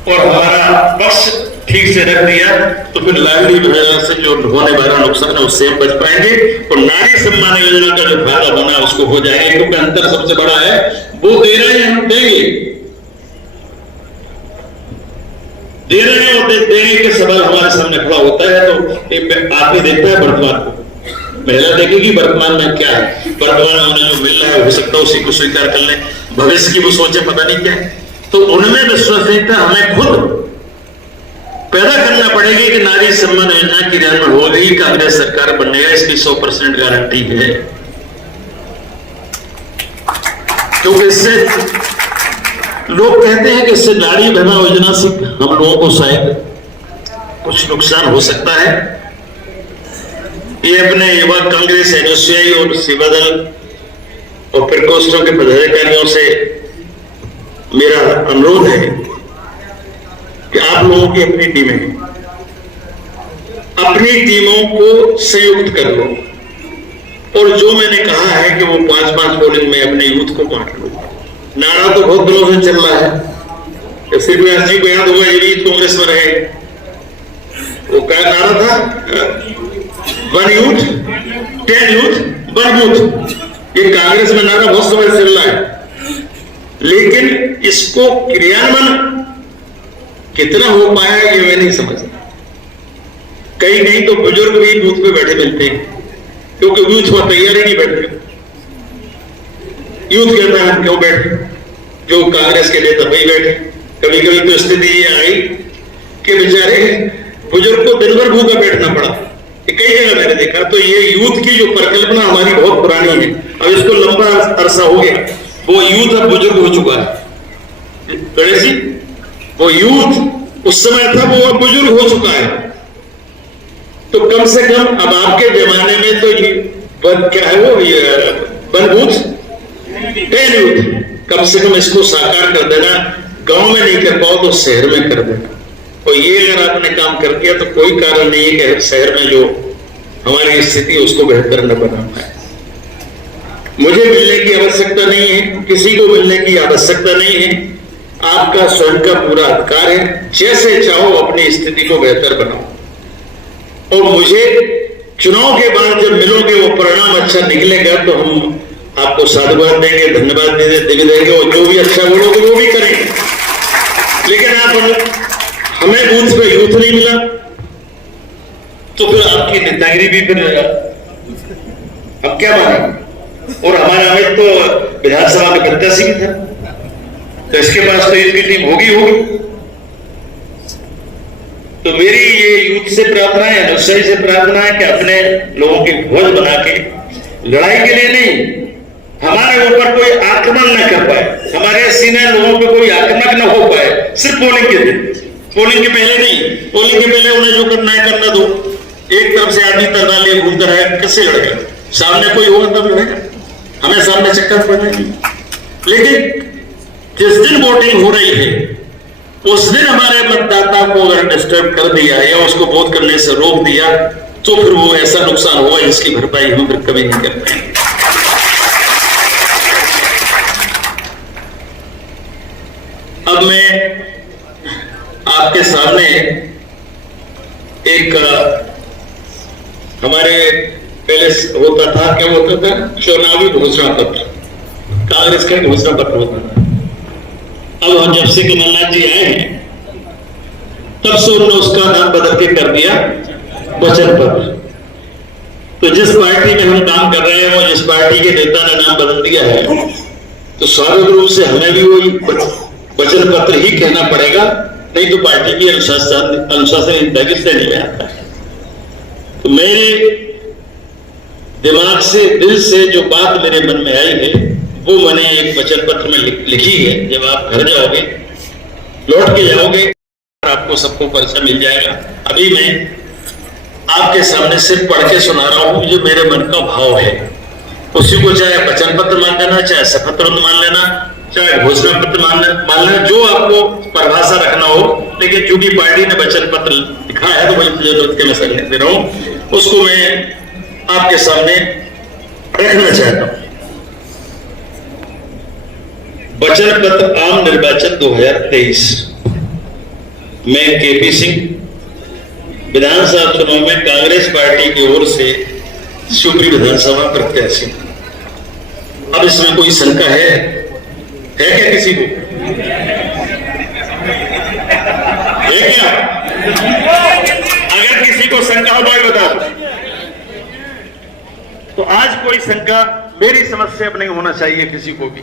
और हमारा पक्ष ठीक से रख दिया तो फिर लाडली बहना से जो होने वाला नुकसान है उससे हम बच पाएंगे और नारी सम्मान योजना का जो फायदा बना उसको हो जाएंगे। क्योंकि अंतर सबसे बड़ा है, वो दे रहे हैं, हम देंगे, दे रहे हैं और देने के सवाल हमारे सामने खड़ा होता है। तो एक आदमी देखता है वर्तमान को, महिला देखेगी वर्तमान में क्या है, वर्तमान में उन्हें जो मिल रहा है हो सकता है उसी को स्वीकार कर ले, भविष्य की वो सोचे पता नहीं क्या है। तो उनमें विश्वसनीयता हमें खुद पैदा करना पड़ेगी कि नारी सम्मान योजना की क्रियान्वयन होगी, कांग्रेस सरकार बनेगा, इसकी 100% गारंटी है। क्योंकि इससे लोग कहते हैं कि इससे नारी बहना योजना से हम लोगों को शायद कुछ नुकसान हो सकता है। ये अपने युवा कांग्रेस, एनएसयूआई और सेवादल और प्रकोष्ठों के पदाधिकारियों से मेरा अनुरोध है कि आप लोगों की अपनी टीमें, अपनी टीमों को संयुक्त कर लो और जो मैंने कहा है कि वो 5-5 पोलिंग में अपने यूथ को बांट लो। नारा तो बहुत दिनों से चल रहा है, सिर्फ जी को याद होगा ये कांग्रेस में रहे, वो क्या नारा था, 1 यूथ 10 यूथ 1 बूथ। ये कांग्रेस में नारा बहुत समय चल रहा है, लेकिन इसको क्रियान्वयन कितना हो पाया ये मैं नहीं समझता। कहीं कहीं तो बुजुर्ग भी बूथ पे बैठे मिलते हैं क्योंकि यूथ को तैयार ही नहीं बैठते। यूथ कहता है क्यों बैठे, जो कांग्रेस के नेता वही बैठे। कभी कभी तो स्थिति ये आई कि बेचारे बुजुर्ग को दिन भर भूखा बैठना पड़ा, कई जगह मैंने देखा। तो ये यूथ की जो परिकल्पना हमारी बहुत पुरानी है, अब इसको लंबा अरसा हो गया, वो यूथ अब बुजुर्ग हो चुका है। गणेश जी, वो यूथ उस समय था वो अब बुजुर्ग हो चुका है। तो कम से कम अब आपके जमाने में तो ये क्या है वो ये 1 बूथ 10 यूथ, कम से कम इसको साकार कर देना। गांव में नहीं कर पाओ तो शहर में कर देना। और ये अगर आपने काम कर दिया तो कोई कारण नहीं है कि शहर में जो हमारी स्थिति है उसको बेहतर न बना पाए। मुझे मिलने की आवश्यकता नहीं है, किसी को मिलने की आवश्यकता नहीं है, आपका स्वयं का पूरा अधिकार है, जैसे चाहो अपनी स्थिति को बेहतर बनाओ। और मुझे चुनाव के बाद जब मिलोगे वो परिणाम अच्छा निकलेगा तो हम आपको साधुवाद देंगे, धन्यवाद देंगे और जो भी अच्छा बोलोगे वो भी करेंगे। लेकिन आप हमें बूथ पे यूथ नहीं मिला तो फिर आपकी नेतागिरी भी फिर अब क्या माने। और हमारा अमित तो विधानसभा में प्रत्याशी भी था, तो इसके पास तो इसकी टीम होगी। तो मेरी ये यूथ से प्रार्थना है, एनएसयूआई से प्रार्थना है कि अपने लोगों की फौज बना के लड़ाई के लिए नहीं, हमारे ऊपर कोई आक्रमण न कर पाए, हमारे सीनियर लोगों पे कोई आक्रमण न हो पाए। सिर्फ पोलिंग के दिन, पोलिंग के पहले नहीं, पोलिंग के पहले उन्हें जो करना है करना दो। एक तरफ से आदमी तलवार लिए घूमता रहे, कैसे लड़ेगा? सामने कोई होगा तब लड़ेगा, हमें सामने चक्कर पड़ रही। लेकिन जिस दिन वोटिंग हो रही है उस दिन हमारे मतदाता को अगर डिस्टर्ब कर दिया या उसको वोट करने से रोक दिया तो फिर वो ऐसा नुकसान हुआ जिसकी भरपाई हम फिर कभी नहीं कर पाएंगे। अब मैं आपके सामने एक हमारे पहले होता था, क्या होता था, चुनावी घोषणा पत्र, कांग्रेस का घोषणा पत्र होता था। अब हम जब से कमलनाथ जी आए हैं तब से उन्होंने उसका नाम बदल के कर दिया वचन पत्र। तो जिस पार्टी में हम काम कर रहे हैं और जिस पार्टी के नेता ने नाम बदल दिया है तो स्वाभाविक रूप से हमें भी वही वचन पत्र ही कहना पड़ेगा, नहीं तो पार्टी की अनुशासन से नहीं आता है। तो मेरे दिमाग से, दिल से जो बात मेरे मन में आई है वो मैंने एक वचन पत्र में लिखी है। जब आप घर जाओगे, लौट के जाओगे, आपको सबको परिचय मिल जाएगा। अभी मैं आपके सामने सिर्फ पढ़ के सुना रहा हूं जो मेरे मन का भाव है। उसी को चाहे वचन पत्र मान लेना, चाहे शपथ पत्र मान लेना, चाहे घोषणा पत्र मान लेना, जो आपको परिभाषा रखना हो, लेकिन चूंकि पार्टी ने वचन पत्र लिखा है तो वही जरूरत के मैं लिख दे रहा हूं, उसको मैं आपके सामने रखना चाहता हूं। वचन पत्र आम निर्वाचन 2023 में केपी सिंह विधानसभा चुनाव में कांग्रेस पार्टी की ओर से शिवपुरी विधानसभा प्रत्याशी। अब इसमें कोई शंका है क्या किसी को? है क्या? अगर किसी को शंका हो तो बता दो। तो आज कोई शंका मेरी समझ से अब नहीं होना चाहिए किसी को भी।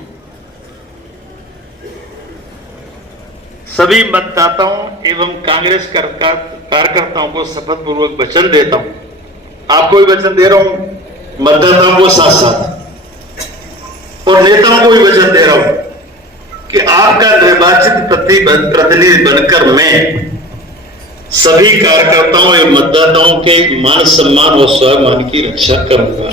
सभी मतदाताओं एवं कांग्रेस कार्यकर्ताओं को शपथ पूर्वक वचन देता हूं, आपको भी वचन दे रहा हूं, मतदाताओं को साथ साथ और नेताओं को भी वचन दे रहा हूं कि आपका निर्वाचित प्रतिनिधि बनकर मैं सभी कार्यकर्ताओं एवं मतदाताओं के मान सम्मान और स्वाभिमान की रक्षा करूंगा।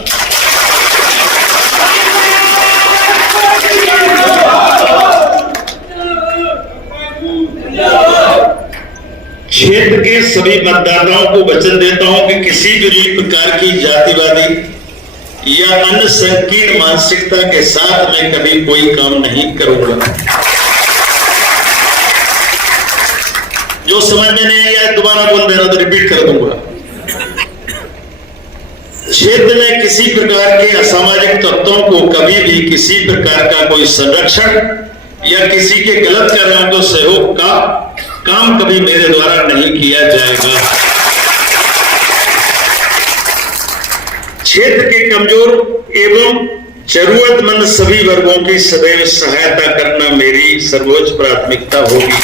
क्षेत्र के सभी मतदाताओं को वचन देता हूं कि किसी भी प्रकार की जातिवादी या अन्य संकीर्ण मानसिकता के साथ मैं कभी कोई काम नहीं करूंगा। जो समझ में नहीं आया दोबारा बोल देना तो रिपीट कर दूंगा। क्षेत्र में किसी प्रकार के असामाजिक तत्वों को कभी भी किसी प्रकार का कोई संरक्षण या किसी के गलत कार्यों को सहयोग का काम कभी मेरे द्वारा नहीं किया जाएगा। क्षेत्र के कमजोर एवं जरूरतमंद सभी वर्गों की सदैव सहायता करना मेरी सर्वोच्च प्राथमिकता होगी।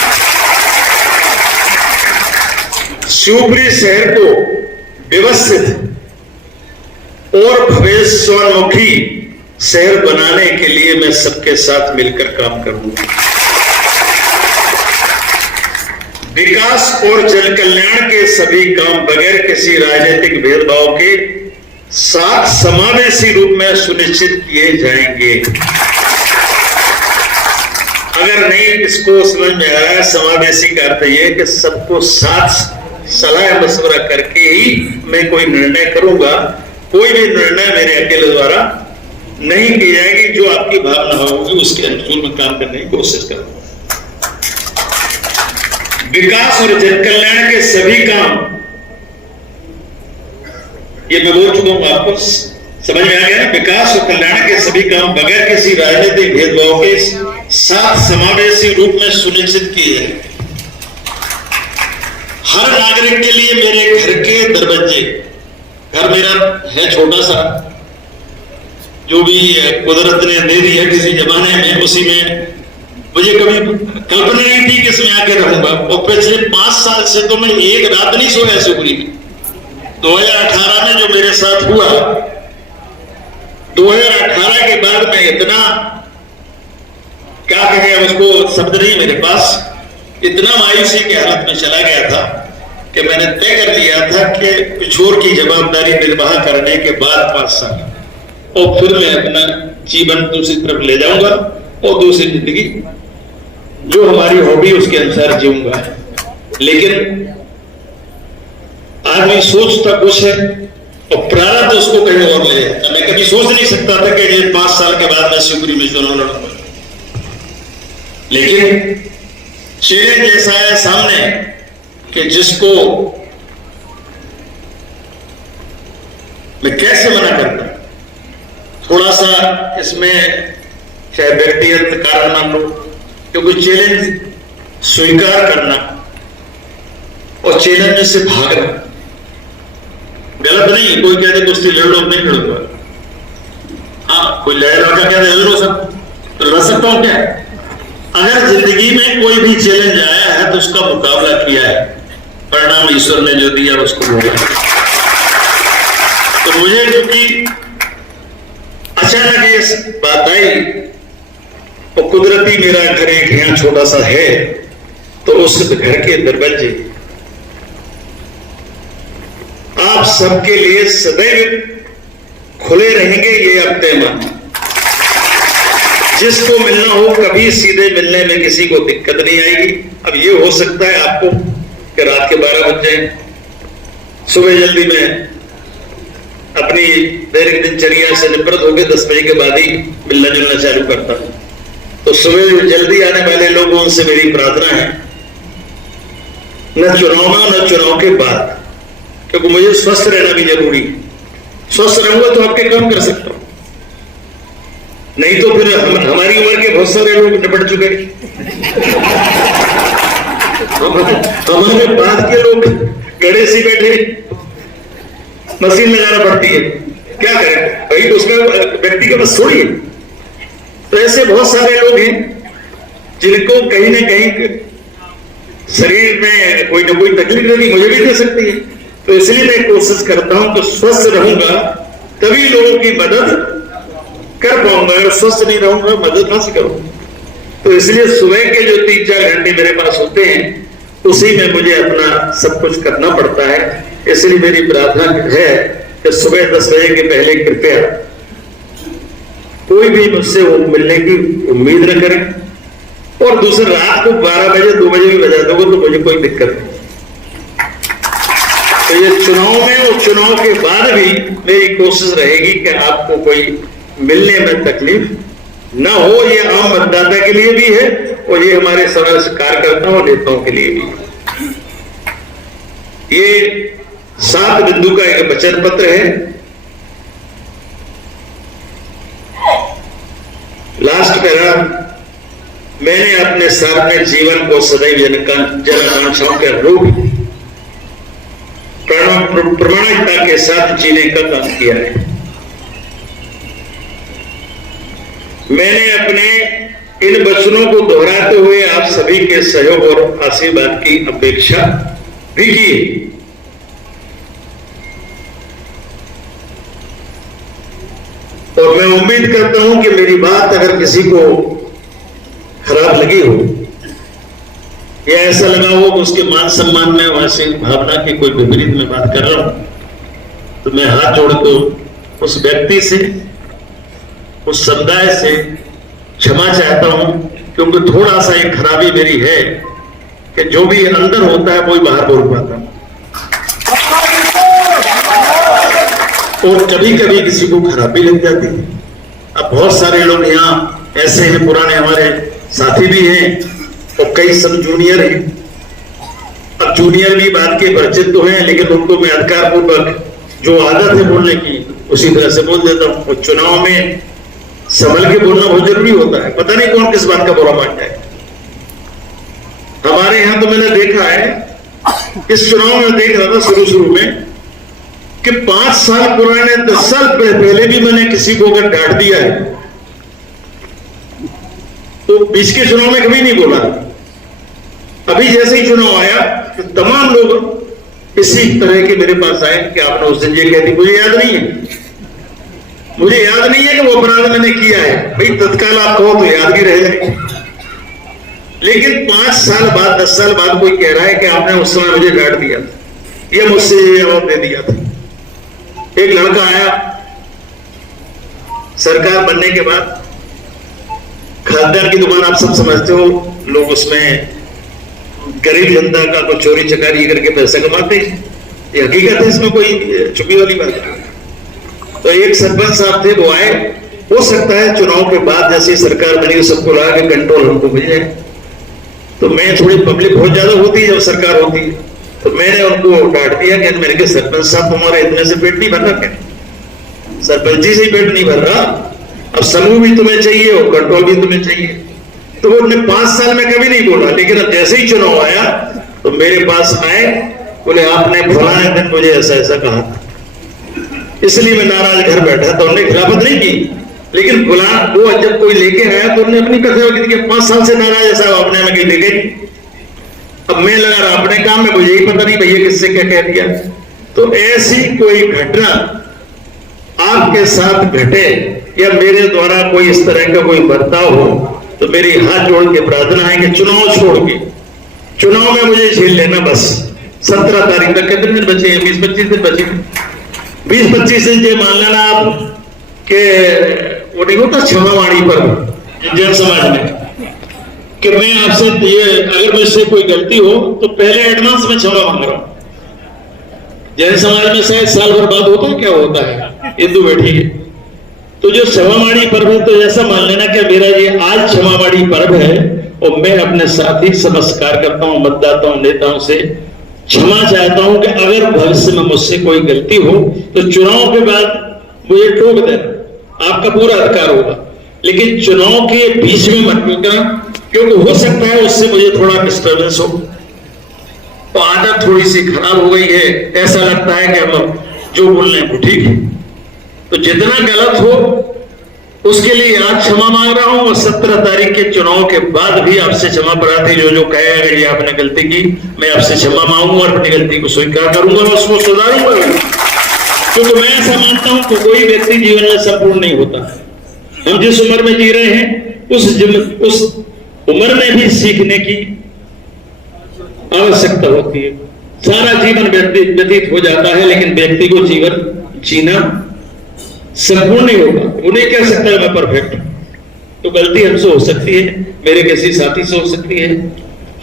शिवपुरी शहर को व्यवस्थित और भविष्योन्मुखी शहर बनाने के लिए मैं सबके साथ मिलकर काम करूंगा। विकास और जन कल्याण के सभी काम बगैर किसी राजनीतिक भेदभाव के साथ समावेशी रूप में सुनिश्चित किए जाएंगे। अगर नहीं इसको समझ में आ रहा है, समावेशी का अर्थ यह कि सबको साथ सलाह मशवरा करके ही मैं कोई निर्णय करूंगा। कोई भी निर्णय मेरे अकेले द्वारा नहीं की जाएगी। जो आपकी भावना होगी उसके अनुकूल में काम करने की कोशिश करूंगा। विकास और जन कल्याण के सभी काम, ये मैं बोल चुका हूं, आपको समझ में आ गया। विकास और कल्याण के सभी काम बगैर किसी राजनीतिक भेदभाव के साथ समावेशी रूप में सुनिश्चित किए जाए। हर नागरिक के लिए मेरे घर के दरवाजे, घर मेरा है छोटा सा, जो भी कुदरत ने दे दी है किसी जमाने में, उसी में मुझे कभी कल्पना नहीं थी कि इसमें आके रहूंगा। और पिछले 5 साल से तो मैं एक रात नहीं सोया शिवपुरी में। 2018 में जो मेरे साथ हुआ, 2018 के बाद मैं इतना, क्या कहें उसको, शब्द नहीं मेरे पास, इतना मायूसी की हालत में चला गया था कि मैंने तय कर लिया था कि पिछोर की जवाबदारी निर्वाह करने के बाद 5 साल और फिर मैं अपना जीवन दूसरी तरफ ले जाऊंगा और दूसरी जिंदगी जो हमारी हॉबी उसके अनुसार जीऊंगा। लेकिन आदमी सोचता कुछ है और प्रारब्ध उसको कहीं और ले जाता। मैं कभी सोच नहीं सकता था कि 5 साल के बाद मैं शिवपुरी में चुनाव लड़ूंगा, लेकिन चैलेंज ऐसा है सामने कि जिसको मैं कैसे मना करता। थोड़ा सा इसमें चाहे व्यक्तिगत कारण मान लो, क्योंकि चैलेंज स्वीकार करना और चैलेंज से भागना गलत नहीं। कोई कहते कुश्ती लड़ लो, नहीं लड़ूंगा। हाँ, कोई लड़ेगा क्या कहते लड़ लो, सब तो लड़ सकता हूं क्या? अगर जिंदगी में कोई भी चैलेंज आया है तो उसका मुकाबला किया है, परिणाम ईश्वर ने जो दिया उसको भोगा। तो मुझे क्योंकि अचानक ये बात आई और कुदरती मेरा घर एक यहाँ छोटा सा है, तो उस घर के दरवाजे आप सबके लिए सदैव खुले रहेंगे, ये अब तय मान। जिसको मिलना हो कभी सीधे मिलने में किसी को दिक्कत नहीं आएगी। अब ये हो सकता है आपको कि रात के 12 बज जाए, सुबह जल्दी में अपनी दैनिक दिनचर्या से निवृत्त होकर 10 बजे के बाद ही मिलना जुलना चालू करता हूं। तो सुबह जल्दी आने वाले लोगों से मेरी प्रार्थना है, न चुनाव में न चुनाव के बाद, क्योंकि मुझे स्वस्थ रहना भी जरूरी है। स्वस्थ रहूंगा तो आपके काम कर सकता हूं, नहीं तो फिर हमारी उम्र के बहुत सारे लोग निपट चुके हैं। हमारे बाद के लोग गड़े से बैठे, मशीन लगाना पड़ती है, क्या करें भाई, तो उसमें व्यक्ति का बस थोड़ी है। तो ऐसे बहुत सारे लोग हैं जिनको कहीं ना कहीं शरीर में कोई ना कोई तकलीफ नहीं, मुझे भी दे सकती है। तो इसलिए मैं कोशिश करता हूं कि स्वस्थ रहूंगा तभी लोगों की मदद कर पाऊंगा, अगर स्वस्थ नहीं रहूंगा मदद कहां से करूंगा। तो इसलिए सुबह के जो 3-4 घंटे मेरे पास होते हैं उसी में मुझे अपना सब कुछ करना पड़ता है। इसलिए मेरी प्रार्थना है कि सुबह 10 बजे के पहले कृपया कोई भी मुझसे मिलने की उम्मीद न करे, और दूसरी रात को 12 बजे 2 बजे भी बजा दोगे तो मुझे कोई दिक्कत नहीं। तो ये चुनाव में और चुनाव के बाद भी मेरी कोशिश रहेगी कि आपको कोई मिलने में तकलीफ न हो। ये आम मतदाता के लिए भी है और ये हमारे समाज कार्यकर्ताओं और नेताओं के लिए भी है। ये 7 बिंदु का एक वचन पत्र है। लास्ट पैरा, मैंने अपने सार्वजनिक जीवन को सदैव जनआकांक्षाओं के अनुरूप प्रमाणिकता के साथ जीने का काम किया है। मैंने अपने इन वचनों को दोहराते हुए आप सभी के सहयोग और आशीर्वाद की अपेक्षा भी की। और मैं उम्मीद करता हूं कि मेरी बात अगर किसी को खराब लगी हो या ऐसा लगा हो कि उसके मान सम्मान में वैसे भावना की कोई विपरीत में बात कर रहा हूं, तो मैं हाथ जोड़कर उस व्यक्ति से, उस समुदाय से क्षमा चाहता हूं, क्योंकि थोड़ा सा एक खराबी मेरी है कि जो भी अंदर होता है वो बाहर बोल पाता, और कभी कभी किसी को खराबी लग जाती है। अब बहुत सारे लोग यहाँ ऐसे हैं, पुराने हमारे साथी भी हैं और कई सब जूनियर हैं। अब जूनियर भी बात के परिचित तो हैं, लेकिन उनको मैं अधिकार पूर्वक जो आदत है बोलने की उसी तरह से बोल देता हूं। और चुनाव में संभल के बोलना बहुत जरूरी होता है, पता नहीं कौन किस बात का बुरा मान जाए। हमारे यहां तो मैंने देखा है, इस चुनाव में देख रहा था शुरू में कि 5 साल पुराने 10 साल पहले भी मैंने किसी को अगर डांट दिया है तो बीच के चुनाव में कभी नहीं बोला। अभी जैसे ही चुनाव आया तो तमाम लोग इसी तरह के मेरे पास आए कि आपने उस दिन ये कह दी। मुझे याद नहीं है कि वो अपराध मैंने किया है। भाई तत्काल आप कहो तो याद भी रह जाए, लेकिन 5 साल बाद 10 साल बाद कोई कह रहा है कि आपने उस समय मुझे डांट दिया था या मुझसे ये जवाब दे दिया था। एक लड़का आया सरकार बनने के बाद, खाद्यान्न की दुकान आप सब समझते हो, लोग उसमें गरीब जनता का कोई चोरी चकारी करके पैसा कमाते हैं, ये हकीकत है, इसमें कोई छुपी वाली बात नहीं। तो एक सरपंच साहब थे, वो आए, हो सकता है चुनाव के बाद जैसी सरकार बनी सबको लगा के कंट्रोल हमको मिल जाए। तो मैं थोड़ी पब्लिक बहुत ज्यादा होती है जब सरकार होती है, तो मैंने उनको डांट दिया कि मैंने कहा सरपंच साहब तुम्हारे इतने से पेट नहीं भर रहा, क्या सरपंच जी से पेट नहीं भर रहा, अब समूह भी तुम्हें चाहिए और कंट्रोल भी तुम्हें चाहिए। तो वो 5 साल में कभी नहीं बोला, लेकिन अब जैसे ही चुनाव आया तो मेरे पास आए, बोले आपने फलाने दिन मुझे ऐसा ऐसा कहा था, इसलिए मैं नाराज घर बैठा। तो उन्होंने खिलाफत नहीं की, लेकिन वो जब कोई लेके आया तो उन्होंने अपनी कथा की 5 साल से नाराज है साहब, अपने में कहीं ले गए। अब मैं लगा रहा अपने काम में, मुझे ही पता नहीं भैया किससे क्या कह दिया। तो ऐसी कोई घटना आपके साथ घटे या मेरे द्वारा कोई इस तरह का कोई बर्ताव हो, तो मेरी हाथ जोड़ के प्रार्थना है कि चुनाव छोड़ के, चुनाव में मुझे झेल लेना बस। 17 तारीख तक कितने दिन बचे हैं? 20-25 दिन बचे। 20-25 दिन ये मान लेना आप के वो नहीं होता क्षमावाणी पर जैन समाज में कि मैं आपसे ये अगर मुझसे कोई गलती हो तो पहले एडवांस में क्षमा मांग रहा हूं। जैन समाज में शायद साल भर बाद होता है, क्या होता है, हिंदू बैठी है। तो जो क्षमामाणी पर्व है, तो ऐसा मान लेना कि मेरा ये आज क्षमामाणी पर्व है और मैं अपने साथी से नमस्कार करता हूं, मतदाताओं नेताओं से क्षमा चाहता हूं कि अगर भविष्य में मुझसे कोई गलती हो तो चुनाव के बाद मुझे टोक देना, आपका पूरा अधिकार होगा, लेकिन चुनाव के बीच में मत टोकना, क्योंकि हो सकता है उससे मुझे थोड़ा डिस्टर्बेंस हो, तो आदत थोड़ी सी खराब हो गई है, ऐसा लगता है कि हम जो बोल रहे हैं वो ठीक है। तो जितना गलत हो उसके लिए आज क्षमा मांग रहा हूं और 17 तारीख के चुनाव के बाद भी आपसे क्षमा प्रार्थी जो कहेगा कि आपने गलती की, मैं आपसे क्षमा मांगूंगा और अपनी गलती को स्वीकार करूंगा और उसको सुधारूंगा, क्योंकि मैं ऐसा मानता हूं कि कोई व्यक्ति जीवन में संपूर्ण नहीं होता। हम जिस उम्र में जी रहे हैं उस उम्र में भी सीखने की आवश्यकता होती है। सारा जीवन व्यतीत हो जाता है, लेकिन व्यक्ति को जीवन जीना संपूर्ण नहीं होगा। वो नहीं कह सकता मैं परफेक्ट, तो गलती हमसे हो सकती है, मेरे किसी साथी से हो सकती है,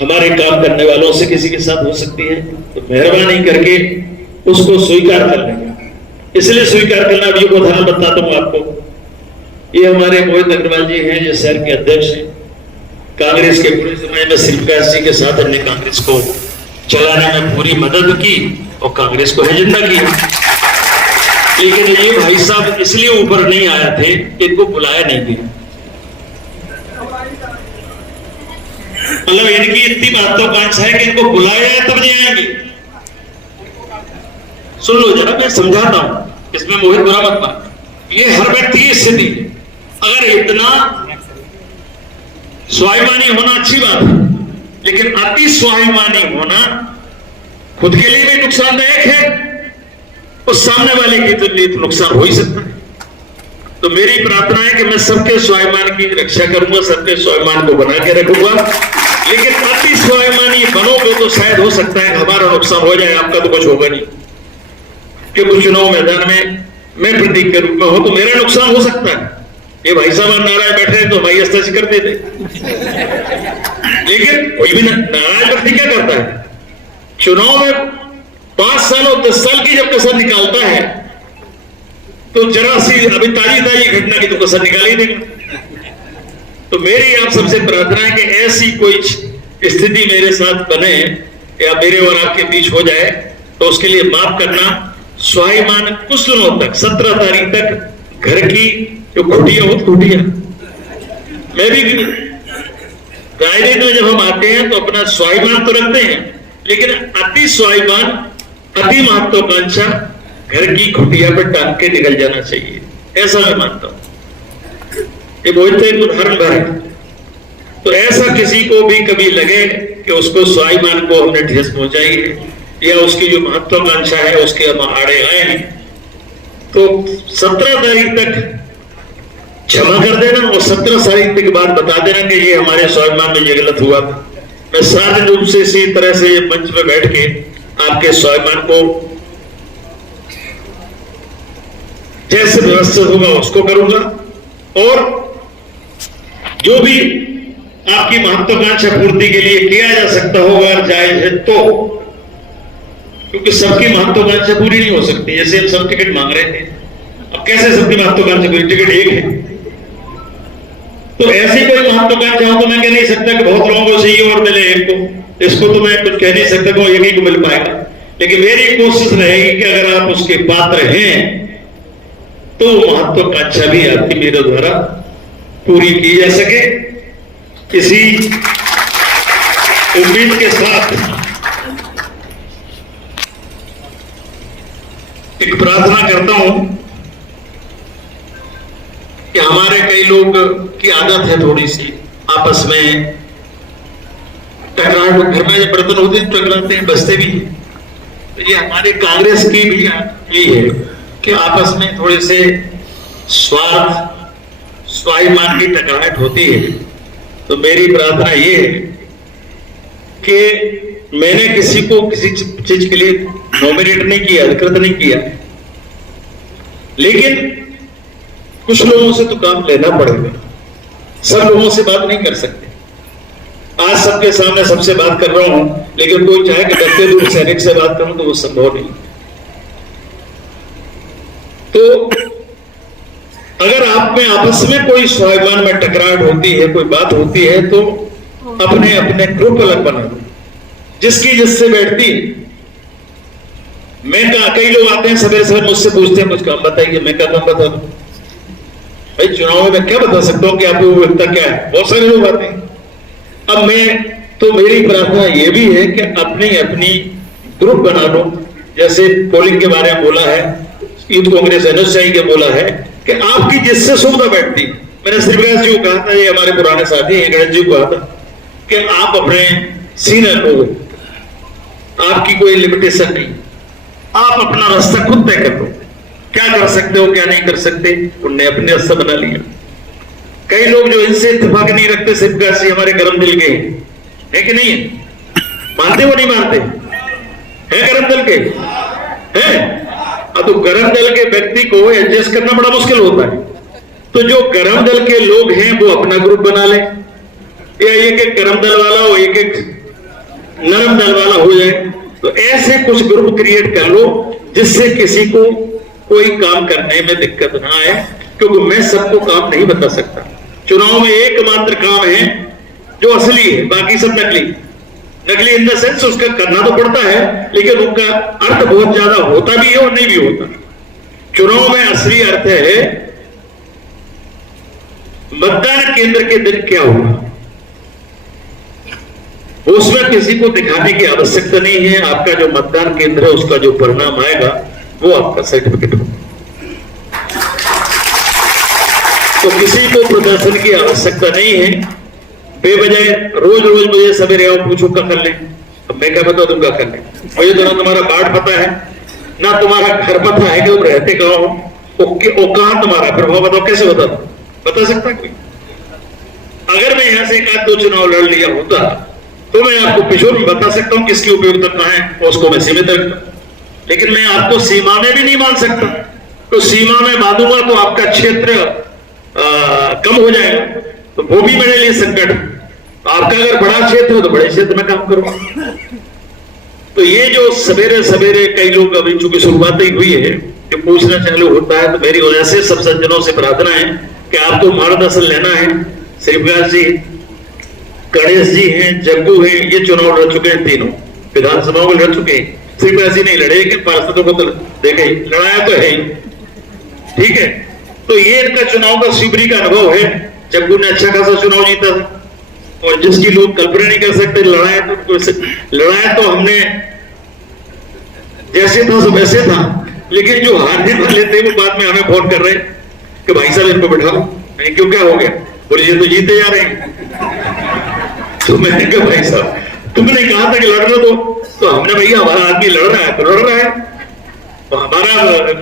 हमारे काम करने वालों से किसी के साथ हो सकती है, तो मेहरबानी करके उसको स्वीकार कर लेंगे। इसलिए स्वीकार करना, अब ये उदाहरण बताता हूं आपको। ये हमारे मोहित अग्रवाल जी हैं, जो शहर के अध्यक्ष हैं। कांग्रेस के पूरे समय में श्री प्रकाश जी के साथ हमने कांग्रेस को चलाने में पूरी मदद की और कांग्रेस को एजेंडा किया, लेकिन ये भाई साहब इसलिए ऊपर नहीं आए थे कि इनको बुलाया नहीं गया। मतलब इनकी इतनी महत्वाकांक्षा है कि इनको बुलाया जाए तब नहीं आएंगे। सुन लो जरा, मैं समझाता हूं, इसमें मोहित बुरा मत मान। ये हर व्यक्ति की स्थिति, अगर इतना स्वाभिमानी होना अच्छी बात है, लेकिन अति स्वाभिमानी होना खुद के लिए भी नुकसानदायक है और सामने वाले के लिए तो नुकसान हो ही सकता है। तो मेरी प्रार्थना है कि मैं सबके स्वाभिमान की रक्षा करूंगा, सबके स्वाभिमान को बना के रखूंगा, लेकिन अति स्वाभिमानी बनोगे तो शायद हो सकता है हमारा नुकसान हो जाए, आपका तो कुछ होगा नहीं। क्योंकि चुनाव मैदान में मैं प्रतीक के रूप में हूं तो मेरा नुकसान हो सकता है। ये भाई साहब नाराज बैठे हैं तो भाई अस्तर कर देते, लेकिन कोई भी नाराज व्यक्ति क्या करता है, चुनाव में 5 साल और 10 साल की जब कसर निकालता है तो जरा सी अभी ताजी घटना की तो कसर निकाल ही देगा। तो मेरी आप सबसे प्रार्थना है कि ऐसी कोई स्थिति मेरे साथ बने या मेरे और आपके बीच हो जाए तो उसके लिए माफ करना। स्वाभिमान कुछ दिनों तक 17 तारीख तक घर की जो खुटियां हो खुटियां, मैं भी राजनीति में जब हम आते हैं तो अपना स्वाभिमान तो रखते हैं, लेकिन अति स्वाभिमान, अति महत्वाकांक्षा घर की खुटिया पर टांग के निकल जाना चाहिए, ऐसा मैं मानता हूं। ये बोलते हैं उदाहरण भर है, तो ऐसा किसी को भी कभी लगे कि उसको स्वाभिमान को हमने ठेस पहुंचाई है या उसकी जो महत्वाकांक्षा है उसके हम आड़े आए हैं, तो 17 तारीख तक क्षमा कर देना और 17 तारीख के बाद बता देना कि ये हमारे स्वाभिमान में ये गलत हुआ। मैं सार्वजनिक रूप से इसी तरह से मंच में बैठ के आपके स्वाभिमान को जैसे व्यवस्थित होगा उसको करूंगा, और जो भी आपकी महत्वाकांक्षा पूर्ति के लिए किया जा सकता होगा और जायज है तो, क्योंकि सबकी महत्वाकांक्षा पूरी नहीं हो सकती। जैसे हम सब टिकट मांग रहे थे, अब कैसे सबकी महत्वाकांक्षा पूरी, टिकट एक है तो ऐसी कोई महत्वाकांक्षा हो तो मैं कह नहीं सकता कि बहुत लोगों को चाहिए और मिले एक को, इसको तो मैं कुछ कह नहीं सकता कि एक ही को मिल पाएगा। लेकिन मेरी कोशिश रहेगी कि अगर आप उसके पात्र हैं तो महत्वाकांक्षा भी आपकी मेरे द्वारा पूरी की जा सके, इसी उम्मीद के साथ एक प्रार्थना करता हूं कि हमारे कई लोग की आदत है थोड़ी सी आपस में टकराहट, घर में जब बर्तन होते हैं टकराते हैं, बसते भी हैं। तो ये हमारे कांग्रेस की भी यही है कि आपस में थोड़े से स्वार्थ स्वाभिमान की टकराहट होती है। तो मेरी प्रार्थना ये है कि मैंने किसी को किसी चीज के लिए नॉमिनेट नहीं किया, अधिकृत नहीं किया, लेकिन कुछ लोगों से तो काम लेना पड़ेगा। सब लोगों से बात नहीं कर सकते। आज सबके सामने सबसे बात कर रहा हूं, लेकिन कोई चाहे कि डरते दूर सैनिक से बात करूं तो वो संभव नहीं। तो अगर आप में आपस में कोई स्वाभिमान में टकराहट होती है, कोई बात होती है, तो अपने अपने ग्रुप अलग बना दो, जिसकी जिससे बैठती। मैं कहा, कई लोग आते हैं सवेरे सवेरे मुझसे पूछते हैं कुछ काम बताइए, मैं क्या काम बता दूं भाई, चुनाव में मैं क्या बता सकता हूं कि आपकी उपयोगिता क्या है, बहुत सारे लोग आते हैं। अब मेरी प्रार्थना यह भी है कि अपनी अपनी ग्रुप बना लो, जैसे पोलिंग के बारे में बोला है, यूथ कांग्रेस एनएसआई के बोला है कि आपकी जिससे सुविधा बैठती। मैंने श्रीप्रकाश जी को कहा था, ये हमारे पुराने साथी हैं, गणेश जी को कहा था कि आप अपने सीनियर लोग, आपकी कोई लिमिटेशन नहीं, आप अपना रास्ता खुद तय कर लो, क्या कर सकते हो क्या नहीं कर सकते, उनने अपने रास्ता बना लिया। कई लोग जो इनसे इत्तेफाक नहीं रखते, श्रीप्रकाश जी हमारे गरम दिल के है कि नहीं है, मानते वो नहीं मानते है गरम दल के है। तो गरम दल के व्यक्ति को एडजस्ट करना बड़ा मुश्किल होता है। तो जो गरम दल के लोग हैं वो अपना ग्रुप बना ले, या एक एक गरम दल वाला हो, एक एक नरम दल वाला हो जाए। तो ऐसे कुछ ग्रुप क्रिएट कर लो जिससे किसी को कोई काम करने में दिक्कत ना आए, क्योंकि मैं सबको काम नहीं बता सकता। चुनाव में एकमात्र काम है जो असली है, बाकी सब नकली। नकली इन द सेंस उसका करना तो पड़ता है, लेकिन उनका अर्थ बहुत ज्यादा होता भी है और नहीं भी होता। चुनाव में असली अर्थ है मतदान केंद्र के दिन क्या हुआ, उसमें किसी को दिखाने की आवश्यकता नहीं है। आपका जो मतदान केंद्र है उसका जो परिणाम आएगा वो आपका सर्टिफिकेट होगा। तो किसी को प्रदर्शन की आवश्यकता नहीं है। बेवजह रोज रोज मुझे सवेरे आओ पूछो क्या कर ले, अब मैं क्या बताऊं तुम क्या कर ले। मुझे तो ना तुम्हारा वार्ड पता है, ना तुम्हारा घर पता है कि तुम रहते कहां हो, वो कहां तुम्हारा, फिर वो बताओ कैसे बता सकता कोई। अगर मैं यहां से एक आध दो चुनाव लड़ लिया होता तो मैं आपको पिछोर में बता सकता हूं किसकी उपयोगिता कहां है, उसको मैं सीमित रखता। लेकिन मैं आपको सीमा में भी नहीं मान सकता, तो सीमा में बांधूंगा तो आपका क्षेत्र कम हो जाएगा, तो वो भी मेरे लिए संकट। आपका अगर बड़ा क्षेत्र है तो बड़े क्षेत्र में काम करूंगा। तो ये जो सवेरे सवेरे कई लोग, अभी चूंकि शुरुआत ही हुई है, कि पूछना चालू होता है, तो मेरी वजह से सब सज्जनों से प्रार्थना है कि आपको मार्गदर्शन लेना है। श्रीप्रकाश जी, गणेश जी हैं, जग्गू हैं, ये चुनाव लड़ चुके हैं, तीनों विधानसभाओं में लड़ चुके हैं। श्रीप्रकाश जी नहीं लड़े, लेकिन पार्षदों को तो देखे लड़ाया तो है ही, ठीक है। तो ये इनका चुनाव का शिवरी का अनुभव है। जग्गू ने अच्छा खासा चुनाव जीता था, और जिसकी लोग कल्पना नहीं कर सकते लड़ाया तो हमने जैसे था सब वैसे था। लेकिन जो हारने वाले थे वो बाद में हमें फोन कर रहे कि भाई साहब इनको बैठा लो, क्यों क्या हो गया, बोले ये तो जीते जा रहे हैं। तो मैंने कहा भाई साहब तुमने कहा था कि लड़ना तो हमने, भैया हमारा आदमी लड़ रहा है तो लड़ रहा है, तो हमारा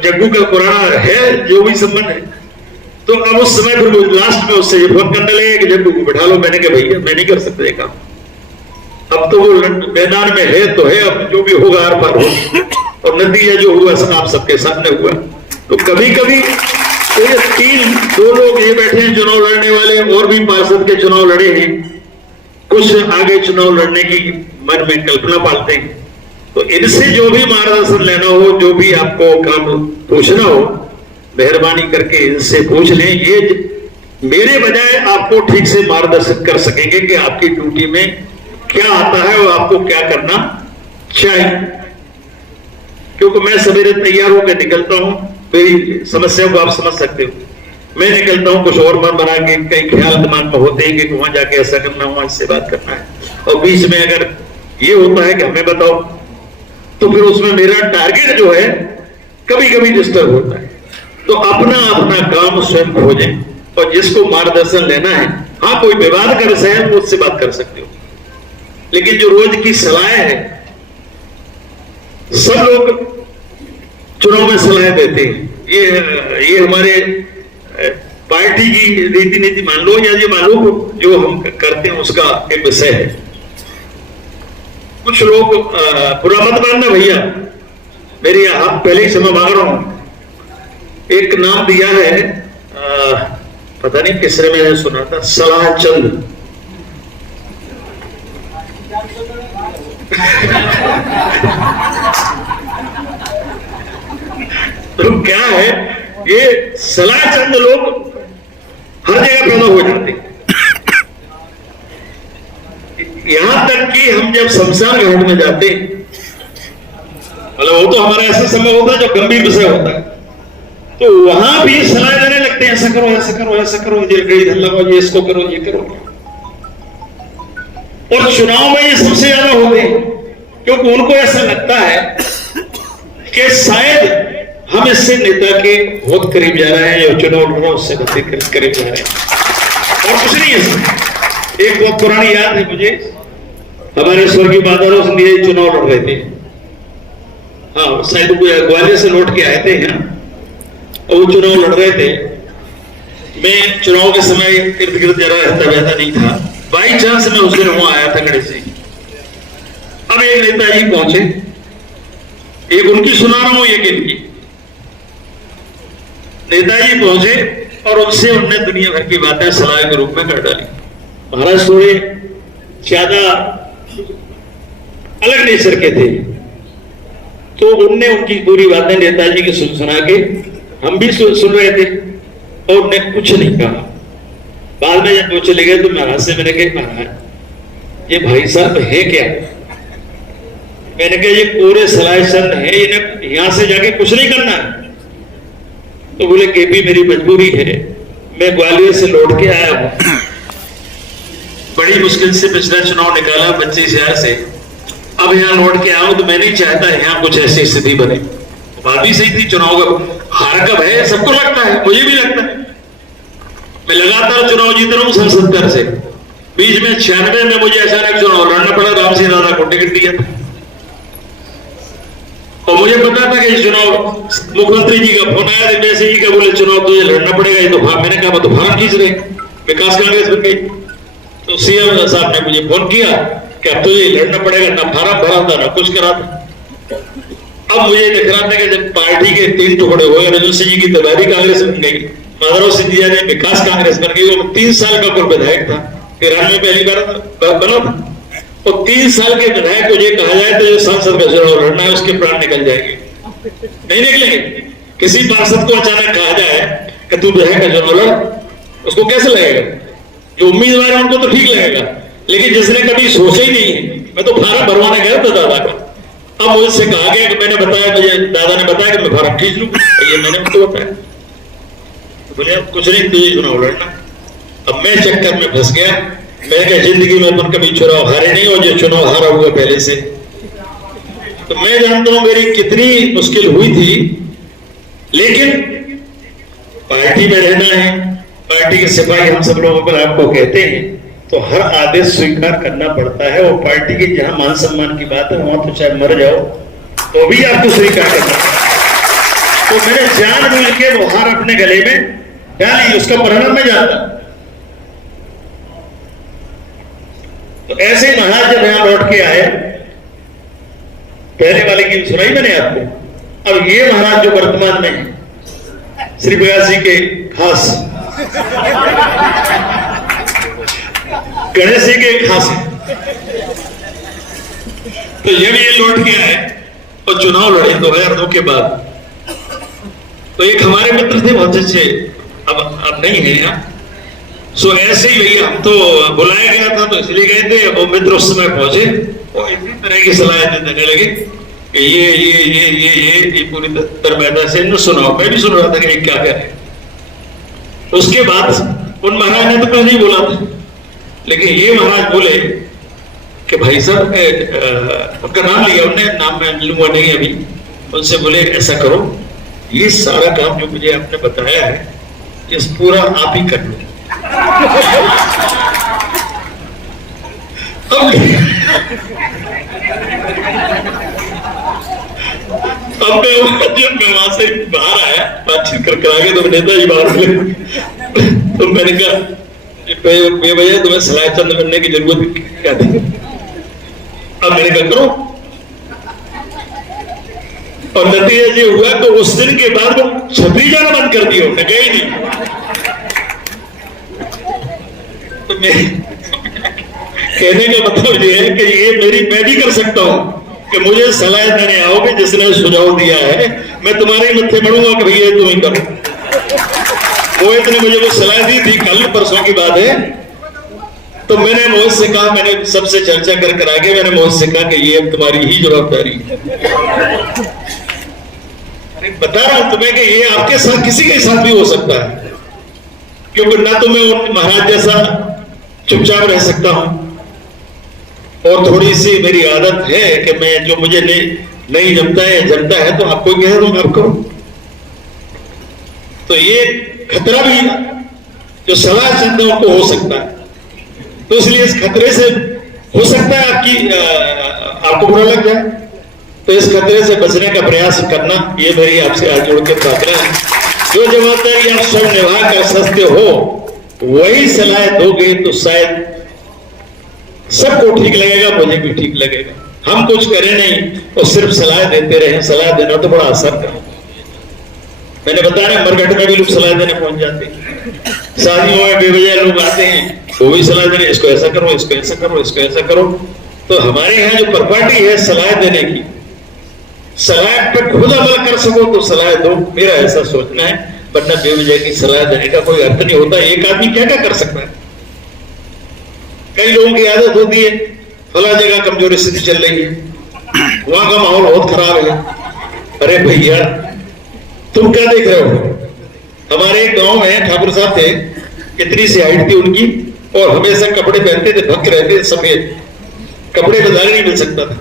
जग्गू का पुराना है जो भी संबंध है। तो अब उस समय फिर लास्ट में उससे ये फोन करने लगे कि जग्गू को बैठा लो। मैंने कहा भैया मैं नहीं कर सकता काम, अब तो वो मैदान में है तो है, अब जो भी होगा आर पार हो, और नतीजा जो हुआ सब आप सबके सामने हुआ। तो कभी कभी तो ये दो लोग ये बैठे हैं चुनाव लड़ने वाले, और भी पार्षद के चुनाव लड़े हैं, कुछ आगे चुनाव लड़ने की मन में कल्पना पालते हैं। तो इनसे जो भी मार्गदर्शन लेना हो, जो भी आपको काम पूछना हो, मेहरबानी करके इनसे पूछ लें। ये मेरे बजाय आपको ठीक से मार्गदर्शन कर सकेंगे कि आपकी ड्यूटी में क्या आता है और आपको क्या करना चाहिए। क्योंकि मैं सवेरे तैयार होकर निकलता हूं, मेरी समस्या को आप समझ सकते हो, मैं निकलता हूं कुछ और मन बना के, कई ख्याल दिमाग में होते हैं कि वहां जाके ऐसा करना, वहां इससे बात करना है, और बीच में अगर ये होता है कि हमें बताओ, तो फिर उसमें मेरा टारगेट जो है कभी कभी डिस्टर्ब होता है। तो अपना अपना काम स्वयं खोजें, और जिसको मार्गदर्शन लेना है, हाँ कोई विवाद कर रहे हैं तो उससे बात कर सकते हो, लेकिन जो रोज की सलाह है, सब लोग चुनाव में सलाह देते हैं, ये हमारे पार्टी की रीति नीति मान लो, या ये मान लो जो हम करते हैं उसका एक विषय है। कुछ लोग बुरा मत मानना भैया, मेरी आप पहले ही क्षमा मांग रहा हूं। एक नाम दिया है पता नहीं किसने मैंने सुना था, सलाह चंद। तो क्या है, ये सलाह चंद लोग हर जगह पैदा हो जाते हैं। यहां तक कि हम जब शमशान घाट में जाते हैं, मतलब वो तो हमारा ऐसा समय होता है जो गंभीर विषय होता है, तो वहां भी सलाह देने लगते हैं, ऐसा करो ऐसा करो ऐसा करो, ये गई लगाओ, ये इसको करो ये करो। और चुनाव में ये सबसे ज्यादा होते हैं, क्योंकि उनको ऐसा लगता है कि शायद हम इससे नेता के बहुत करीब जा रहे हैं, या चुनाव लड़ रहा है उससे बहुत करीब जा रहे हैं, और कुछ नहीं है। एक बहुत पुरानी याद है मुझे, हमारे स्वर्गीय बादलों सिंधिया चुनाव लड़ रहे थे। हाँ, शायद ग्वालियर से लौट के आए थे यहाँ, और वो चुनाव लड़ रहे थे। मैं चुनाव के समय इर्द गिर्द जरा रहता वैसा नहीं था, बाई चांस मैं उस दिन वहां आया था गणेश जी। अब एक नेताजी पहुंचे, एक उनकी सुना रहा हूं, एक इनकी। नेताजी पहुंचे और उनसे उनने दुनिया भर की बातें सलाह के रूप में कर डाली। महाराज थोड़े ज्यादा अलग नेचर के थे, तो उनने उनकी पूरी बातें नेताजी की सुना के हम भी सुन रहे थे, और उन्होंने कुछ नहीं कहा। बाद में जब वो चले गए तो महाराज से मैंने कहा, महाराज ये भाई साहब है क्या? मैंने कहा ये पूरे सलाह चंद है, इन्हें यहां से जाके कुछ नहीं करना है। तो बोले केपी मेरी मजबूरी है, मैं ग्वालियर से लौट के आया हूं, बड़ी मुश्किल से पिछला चुनाव निकाला 25,000 से, अब यहां लौट के आऊं तो मैं नहीं चाहता यहां कुछ ऐसी स्थिति बने। बात भी सही थी, चुनाव का हार कब है सबको लगता है, मुझे भी लगता है। मैं लगातार चुनाव जीत रहा हूं सन 70 से, बीच में 96 में मुझे अचानक चुनाव लड़ना पड़ा, राम सिंह दादा को टिकट दिया था, और मुझे पता था कि चुनाव मुख्यमंत्री जी का फोन आया, वैसे ही का बोले चुनाव तुझे लड़ना पड़ेगा। ये तो मैंने कहा मैं तो फार्म खींच रहे, विकास कांग्रेस बन गई। तो सीएम साहब ने मुझे फोन किया कि अब तुझे लड़ना पड़ेगा, ना फार्म भरा था ना कुछ करा था। अब मुझे दिख रहा था कि जब पार्टी के 3 टुकड़े हुए, रजू सिंह जी की तबारी कांग्रेस बन गई, माधवराव सिंधिया ने विकास कांग्रेस बन गई। वो 3 साल का पूर्व विधायक था, 93 में पहली बार बना था। और 3 साल के विधायक को ये कहा जाए तो जो सांसद का चुनाव लड़ना है उसके प्राण निकल जाएंगे, नहीं निकलेंगे। किसी पार्षद को अचानक कहा जाए कि तू विधायक का चुनाव लड़, उसको कैसे लगेगा? जो उम्मीदवार है उनको तो ठीक लगेगा, लेकिन जिसने कभी सोचा ही नहीं है। मैं तो फार्म भरवाने गया था दादा का, अब मुझसे कहा गया कि मैंने बताया, मुझे दादा ने बताया कि मैं फार्म खींच लूं, ये मैंने उनको बताया। बोले अब कुछ नहीं, तुझे चुनाव लड़ना। अब मैं चक्कर में फंस गया। मैं क्या जिंदगी में अपन कभी चुनाव हारे नहीं, और जो चुनाव हारा हुआ पहले से, तो मैं जानता हूं मेरी कितनी मुश्किल हुई थी। लेकिन पार्टी में रहना है, पार्टी के सिपाही हम सब लोग अगर आपको कहते हैं तो हर आदेश स्वीकार करना पड़ता है। और पार्टी के जहां मान सम्मान की बात है वहां तो चाहे मर जाओ तो भी आपको स्वीकार करना है। तो मैंने जानबूझ के वो हार अपने गले में डाली, उसका परिणाम मैं जानता। तो ऐसे ही महाराज जब यहां लौट के आए, पहले वाले की सुनाई मैंने आपको। अब ये महाराज जो वर्तमान में श्री प्रकाश जी के खास गणेश जी के खास है, तो ये भी ये लौट के आए और चुनाव लड़े 2002 के बाद। तो एक हमारे मित्र थे बहुत अच्छे, अब नहीं है यहाँ। सो ऐसे ही भैया हम तो बुलाया गया था तो इसलिए गए थे। वो मित्र उस समय पहुंचे और इसी तरह की सलाह देने लगे कि ये पूरी तरह से न सुनाओ। मैं भी सुन रहा था कि क्या करे। उसके बाद उन महाराज ने तो कुछ नहीं बोला था, लेकिन ये महाराज बोले कि भाई साहब, उनका नाम लिया उन्होंने, नाम मैं लूंगा नहीं अभी। उनसे बोले ऐसा करो, ये सारा काम जो मुझे आपने बताया है इस पूरा आप ही कर लो। अब जब मैं वहां से बाहर आया बातचीत कर आगे तो नेताजी बाहर मिले, तो मैंने कहा भैया तुम्हें सलाह चंद बनने की जरूरत क्या थी? अब मैंने कहा करो। और नतीजा ये हुआ तो उस दिन के बाद वो छतरी जाना बंद कर दिया, उन्होंने गए नहीं। तो मैं कहने का मतलब ये है कि ये मैं भी कर सकता हूं कि मुझे सलाह देने आओगे जिसने सुझाव दिया है, मैं तुम्हारे मत्थे मरूंगा कि भैया तुम ही करो। मोहित ने मुझे वो सलाह दी थी, कल परसों की बात है। तो मैंने मोहित से कहा, मैंने सबसे चर्चा कर आगे मैंने मोहित से कहा कि ये अब तुम्हारी ही जवाबदारी है। बता रहा हूं तुम्हें कि ये आपके साथ किसी के साथ भी हो सकता है, क्योंकि ना तो मैं महाराज जैसा चुपचाप रह सकता हूं, और थोड़ी सी मेरी आदत है कि मैं जो मुझे नहीं जमता है तो आपको कह दूंगा आपको। तो ये खतरा भी जो सलाह चाहते हैं उनको हो सकता है, तो इसलिए इस खतरे से हो सकता है आपको बुरा लग जाए, तो इस खतरे से बचने का प्रयास करना, ये मेरी आपसे हाथ जोड़ के प्रार्थना है। जो जवाबदारी आप स्वयं निभा कर सकते हो वही सलाह दोगे तो शायद सबको ठीक लगेगा, मुझे भी ठीक लगेगा। हम कुछ करें नहीं और सिर्फ सलाह देते रहे, सलाह देना तो बड़ा आसान है। मैंने बताया मरघट में भी लोग सलाह देने पहुंच जाते हैं, शादियों में बेवजह लोग आते हैं वो भी सलाह देने, इसको ऐसा करो, इसको ऐसा करो, इसको ऐसा करो। तो हमारे यहाँ जो प्रॉपर्टी है सलाह देने की, सलाह पे खुद अमल कर सको तो सलाह दो, मेरा ऐसा सोचना है। वरना बेवजह की सलाह देने का कोई अर्थ नहीं होता। एक आदमी क्या क्या कर सकता है? कई लोगों की आदत होती है, फला जगह कमजोरी स्थिति चल रही है, वहां का माहौल बहुत खराब है। अरे भैया तुम क्या देख रहे हो? हमारे एक गांव में ठाकुर साहब थे, इतनी सी हाइट थी उनकी, और हमेशा कपड़े पहनते थे, भक्त रहते थे, सफेद कपड़े बदल नहीं मिल सकता था।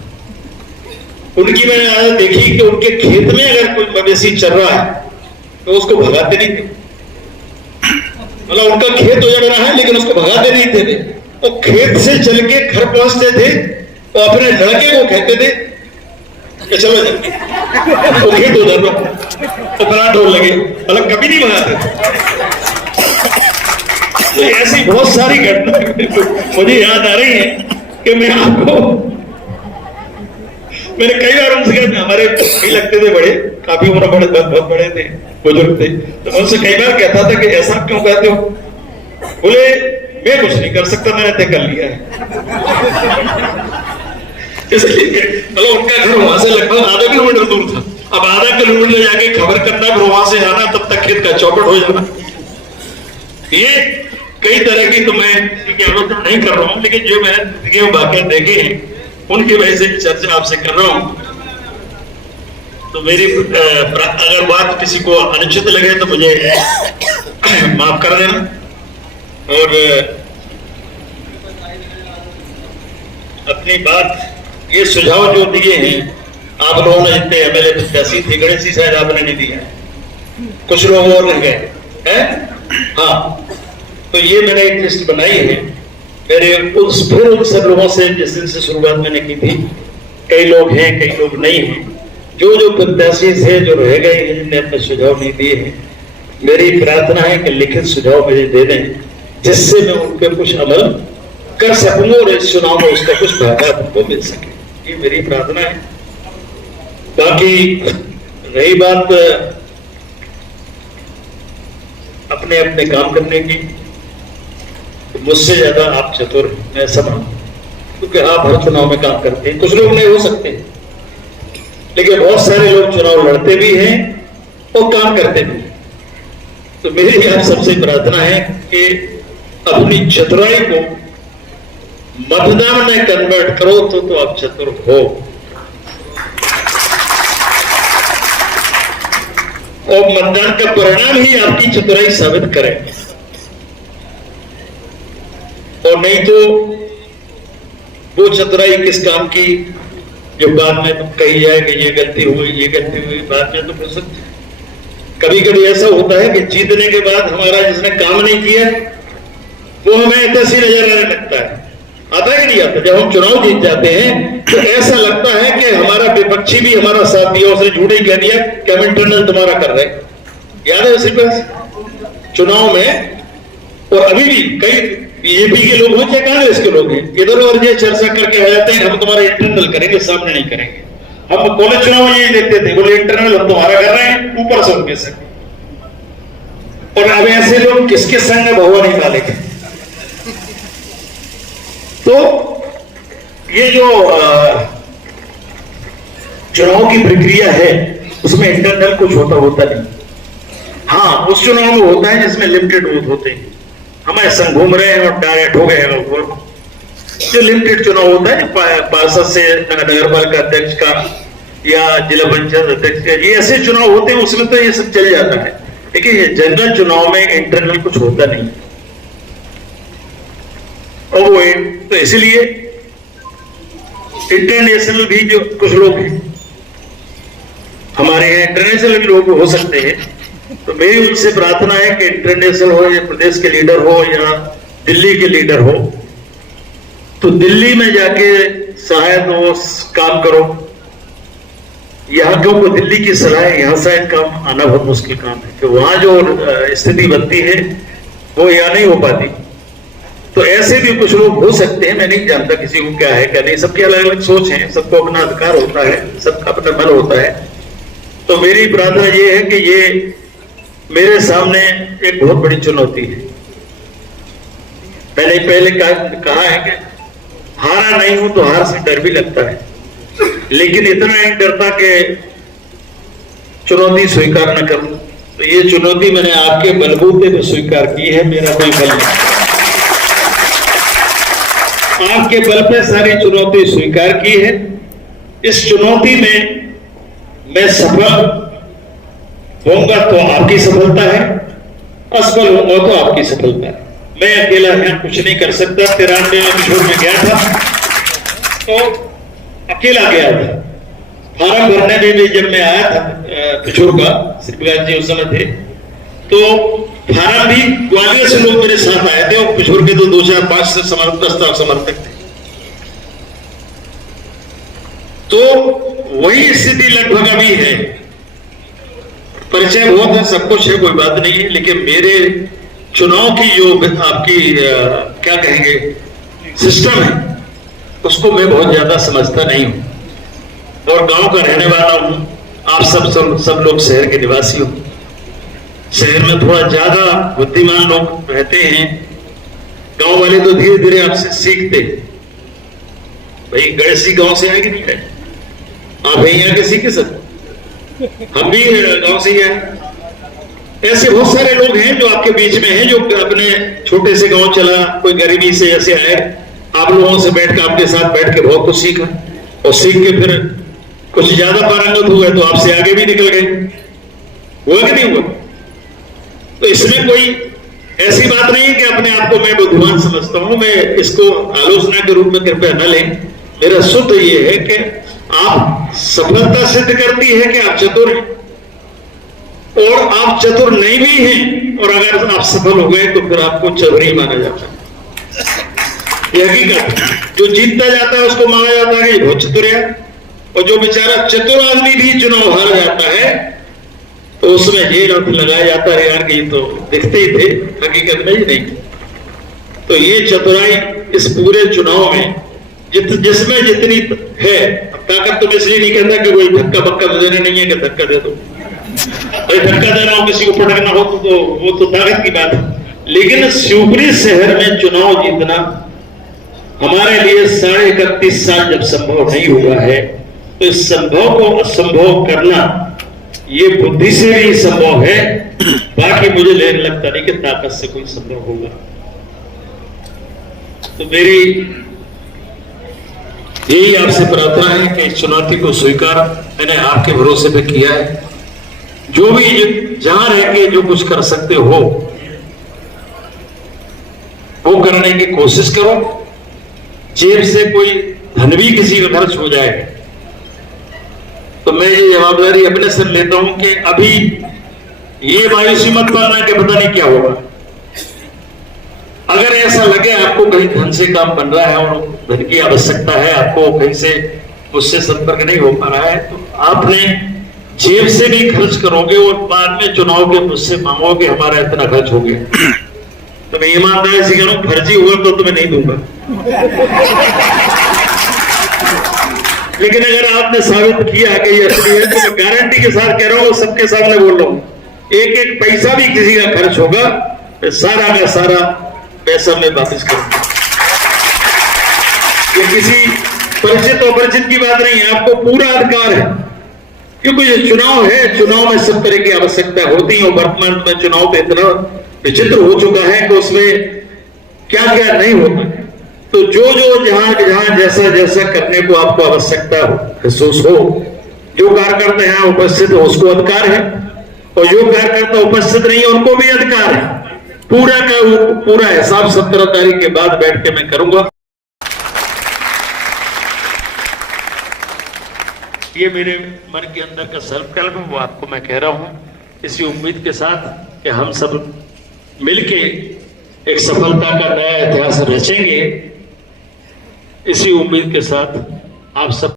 उनकी मैंने आदत देखी कि उनके खेत में अगर कोई मवेशी चल रहा है तो उसको भगाते नहीं थे। मतलब उनका खेत हो जा रहा है लेकिन उसको भगाते नहीं थे। वो खेत से चल के घर पहुंचते थे और अपने लड़के को कहते थे कि चलो जा, वो खेत उधर तो बड़ा ढोल लगे, अलग कभी नहीं भगाते। तो ऐसी बहुत सारी घटनाएं मुझे याद आ रही है कि मैंने कई बार उनसे कहा, हमारे भी लगते थे बड़े, काफी उम्र बड़े, बहुत बड़े थे, बुजुर्ग थे, तो उनसे कई बार कहता था कि ऐसा क्यों कहते हो? बोले मैं कुछ नहीं कर सकता, मैंने तय कर लिया है। इसलिए मतलब उनका घर वहां से लगभग आधा किलोमीटर दूर था। अब आधा किलोमीटर जाके खबर करना, फिर वहां से आना, तब तक खेत का चौपट हो जाना। ये कई तरह की तो मैं आलोचना नहीं कर रहा हूं, लेकिन जो मैंने वाकई देखे हैं उनकी वजह से चर्चा आपसे कर रहा हूं। तो मेरी अगर बात किसी को अनुचित लगे तो मुझे माफ कर देना। और अपनी बात, ये सुझाव जो दिए हैं आप लोगों ने, जितने एमएलए प्रत्याशी थे, गणेश जी शायद आपने नहीं दिया, कुछ लोग और रह गए हैं। हाँ, तो ये मैंने एक लिस्ट बनाई है मेरे फिर उन सब लोगों से जिस दिन से शुरुआत मैंने की थी। कई लोग हैं, कई लोग नहीं हैं, जो प्रत्याशी थे जो रह गए हैं, जिन्होंने अपने सुझाव नहीं दिए हैं, मेरी प्रार्थना है कि लिखित सुझाव मुझे दे दें, जिससे मैं उन पर कुछ अमल कर सकूंगा और इस चुनाव में उसका कुछ फायदा हमको मिल सके। ये मेरी प्रार्थना है। बाकी रही बात अपने अपने काम करने की, तो मुझसे ज्यादा आप चतुर हैं, मैं सब हूं, क्योंकि आप हर चुनाव में काम करते हैं। कुछ लोग नहीं हो सकते, लेकिन बहुत सारे लोग चुनाव लड़ते भी हैं और काम करते भी हैं। तो मेरी आप सबसे प्रार्थना है कि अपनी चतुराई को मतदान में कन्वर्ट करो तो आप चतुर हो, और मतदान का परिणाम ही आपकी चतुराई साबित करे। और नहीं तो वो चतुराई किस काम की जो बाद में कही जाए कि ये गलती हुई, ये गलती हुई, बाद में तो फिर कभी कभी ऐसा होता है कि जीतने के बाद हमारा जिसने काम नहीं किया वो हमें ऐसी नजर आने लगता है। आता है नहीं आता? जब हम चुनाव जीत जाते हैं तो ऐसा लगता है कि हमारा विपक्षी भी हमारा साथ दिया, उसने झूठ ही कह दिया कि हम इंटरनल तुम्हारा कर रहे। याद है सिर्फ चुनाव में? और अभी भी कई बीजेपी के लोग हो चाहे कांग्रेस के लोग हैं, इधर उधर ये चर्चा करके आ जाते हैं हम तुम्हारा इंटरनल करेंगे, सामने नहीं करेंगे। हम कॉलेज चुनाव यही देखते थे, बोले इंटरनल हम तुम्हारा कर रहे हैं, ऊपर से उनके संग। और अब ऐसे लोग किसके संग में भगवान ही मालिक है। तो ये जो चुनाव की प्रक्रिया है उसमें इंटरनल कुछ होता नहीं। हाँ, उस चुनाव में होता है जिसमें लिमिटेड बूथ होते हैं। हमारे संग घूम रहे हैं और डायरेक्ट हो गए हैं। जो लिमिटेड चुनाव होता है पार्षद से नगर पालिका अध्यक्ष का या जिला पंचायत अध्यक्ष का, ये ऐसे चुनाव होते हैं, उसमें तो ये सब चल जाता है। लेकिन ये जनरल चुनाव में इंटरनल कुछ होता नहीं। और वो तो इसलिए इंटरनेशनल भी जो कुछ लोग हैं हमारे यहाँ, इंटरनेशनल भी लोग हो सकते हैं। तो मेरी उनसे प्रार्थना है कि इंटरनेशनल हो या प्रदेश के लीडर हो या दिल्ली के लीडर हो, तो दिल्ली में जाके शायद वो काम करो। यहाँ क्योंकि दिल्ली की सलाह है, यहाँ शायद काम आना बहुत मुश्किल काम है कि वहां जो स्थिति बनती है वो यहाँ नहीं हो पाती। तो ऐसे भी कुछ लोग हो सकते हैं, मैं नहीं जानता किसी को क्या है क्या नहीं, सबकी अलग अलग सोच है, सबको अपना अधिकार होता है, सबका अपना बल होता है। तो मेरी प्रार्थना ये है कि ये मेरे सामने एक बहुत बड़ी चुनौती है। मैंने पहले कहा है कि हारा नहीं हूं तो हार से डर भी लगता है, लेकिन इतना नहीं डरता कि चुनौती स्वीकार न करूं। तो ये चुनौती मैंने आपके बलबूते पे स्वीकार की है, मेरा कोई बल नहीं। आपके बल पे सारी चुनौती स्वीकार की है। इस चुनौती में मैं सफल होऊंगा तो आपकी सफलता है, असफल होऊंगा तो आपकी सफलता है। मैं अकेला यहाँ कुछ नहीं कर सकता। 93 में किशोर में गया था तो अकेला गया था। फार्म भरने में भी जब मैं आया था किशोर का, श्री प्रकाश जी उस समय थे, तो फार्म भी ग्वालियर से लोग मेरे साथ आए थे और किशोर के तो 2 4 5 से समर्थक थे। तो वही स्थिति लगभग अभी है। परिचय बहुत है, सब कुछ है, कोई बात नहीं है, लेकिन मेरे चुनाव की जो आपकी क्या कहेंगे सिस्टम है उसको मैं बहुत ज्यादा समझता नहीं हूं। और गांव का रहने वाला हूं, आप सब लोग शहर के निवासी हो। शहर में थोड़ा ज्यादा बुद्धिमान लोग रहते हैं, गांव वाले तो धीरे धीरे आपसे सीखते। भाई गैसी गांव से आए कि नहीं आए, आप यहीं आके सीखे सर, हम भी गांव से ही आए। ऐसे बहुत सारे लोग हैं जो आपके बीच में हैं, जो अपने छोटे से गांव चला, कोई गरीबी से ऐसे आए, आप लोगों से बैठ के आपके साथ बैठ के बहुत कुछ सीखा और सीख के फिर कुछ ज्यादा पारंगत हुए तो आपसे आगे भी निकल गए। हुआ कि नहीं हुआ? तो इसमें कोई ऐसी बात नहीं है कि अपने आप को मैं बुद्धिमान समझता हूं। मैं इसको आलोचना के रूप में कृपया न लें। मेरा सूत्र ये है कि आप सफलता सिद्ध करती है कि आप चतुर हैं, और आप चतुर नहीं भी हैं, और अगर आप सफल हो गए तो फिर आपको चतुर ही माना जाता है। ये हकीकत। जो जीतता जाता है उसको माना जाता है कि बहुत चतुर है, और जो बेचारा चतुर आदमी भी चुनाव हार जाता है तो उसमें जेल अर्थ लगाया जाता है यार कि तो दिखते ही थे, हकीकत में ही नहीं। तो ये चतुराई इस पूरे चुनाव में जिसमें जितनी है, ताकत तो इसलिए नहीं कहता कि कोई धक्का बक्का तो देना नहीं है कि धक्का दे दो, भाई धक्का देना हो, किसी को पटकना हो तो वो तो ताकत की बात है। लेकिन शिवपुरी शहर में चुनाव जीतना हमारे लिए 31.5 साल जब संभव नहीं हुआ है, तो इस संभव को असंभव करना ये बुद्धि से भी संभव है। बाकी मुझे लगता नहीं कि ताकत से कोई संभव होगा। तो मेरी यही आपसे प्रार्थना है कि इस चुनौती को स्वीकार मैंने आपके भरोसे पे किया है। जो भी जहां रह के जो कुछ कर सकते हो वो करने की कोशिश करो। जेब से कोई धन भी किसी का खर्च हो जाए तो मैं ये जवाबदारी अपने सिर लेता हूं कि अभी ये मायूसी मत पाना कि पता नहीं क्या होगा। अगर ऐसा लगे आपको कहीं धन से काम बन रहा है और धन की आवश्यकता है, आपको कहीं से मुझसे संपर्क नहीं हो पा रहा है, तो आपने जेब से नहीं खर्च करोगे और बाद में चुनाव के मुझसे मांगोगे हमारा इतना खर्च हो गया, तो मैं ईमानदारी से कह रहा हूं फर्जी हुआ तो तुम्हें नहीं दूंगा। लेकिन अगर आपने साबित किया कि ये असली है तो मैं गारंटी के साथ कह रहा हूं, सबके सामने बोल रहा हूं, एक एक पैसा भी किसी का खर्च होगा तो सारा का सारा पैसा मैं वापस करूंगा। ये किसी परिचित अपरिचित की बात नहीं है, आपको पूरा अधिकार है, क्योंकि ये चुनाव है, चुनाव में सब तरह की आवश्यकता होती है। वर्तमान में चुनाव तो इतना विचित्र हो चुका है कि उसमें क्या क्या नहीं होता है। तो जो जहां जैसा जैसा करने को आपको आवश्यकता हो, महसूस हो, जो कार्यकर्ता यहाँ उपस्थित हो उसको अधिकार है, और जो कार्यकर्ता उपस्थित नहीं है उनको भी अधिकार है। पूरा का पूरा हिसाब 17 तारीख के बाद बैठ के मैं करूंगा। ये मेरे मन के अंदर का संकल्प है, वो आपको मैं कह रहा हूं, इसी उम्मीद के साथ कि हम सब मिलके एक सफलता का नया इतिहास रचेंगे। इसी उम्मीद के साथ आप सब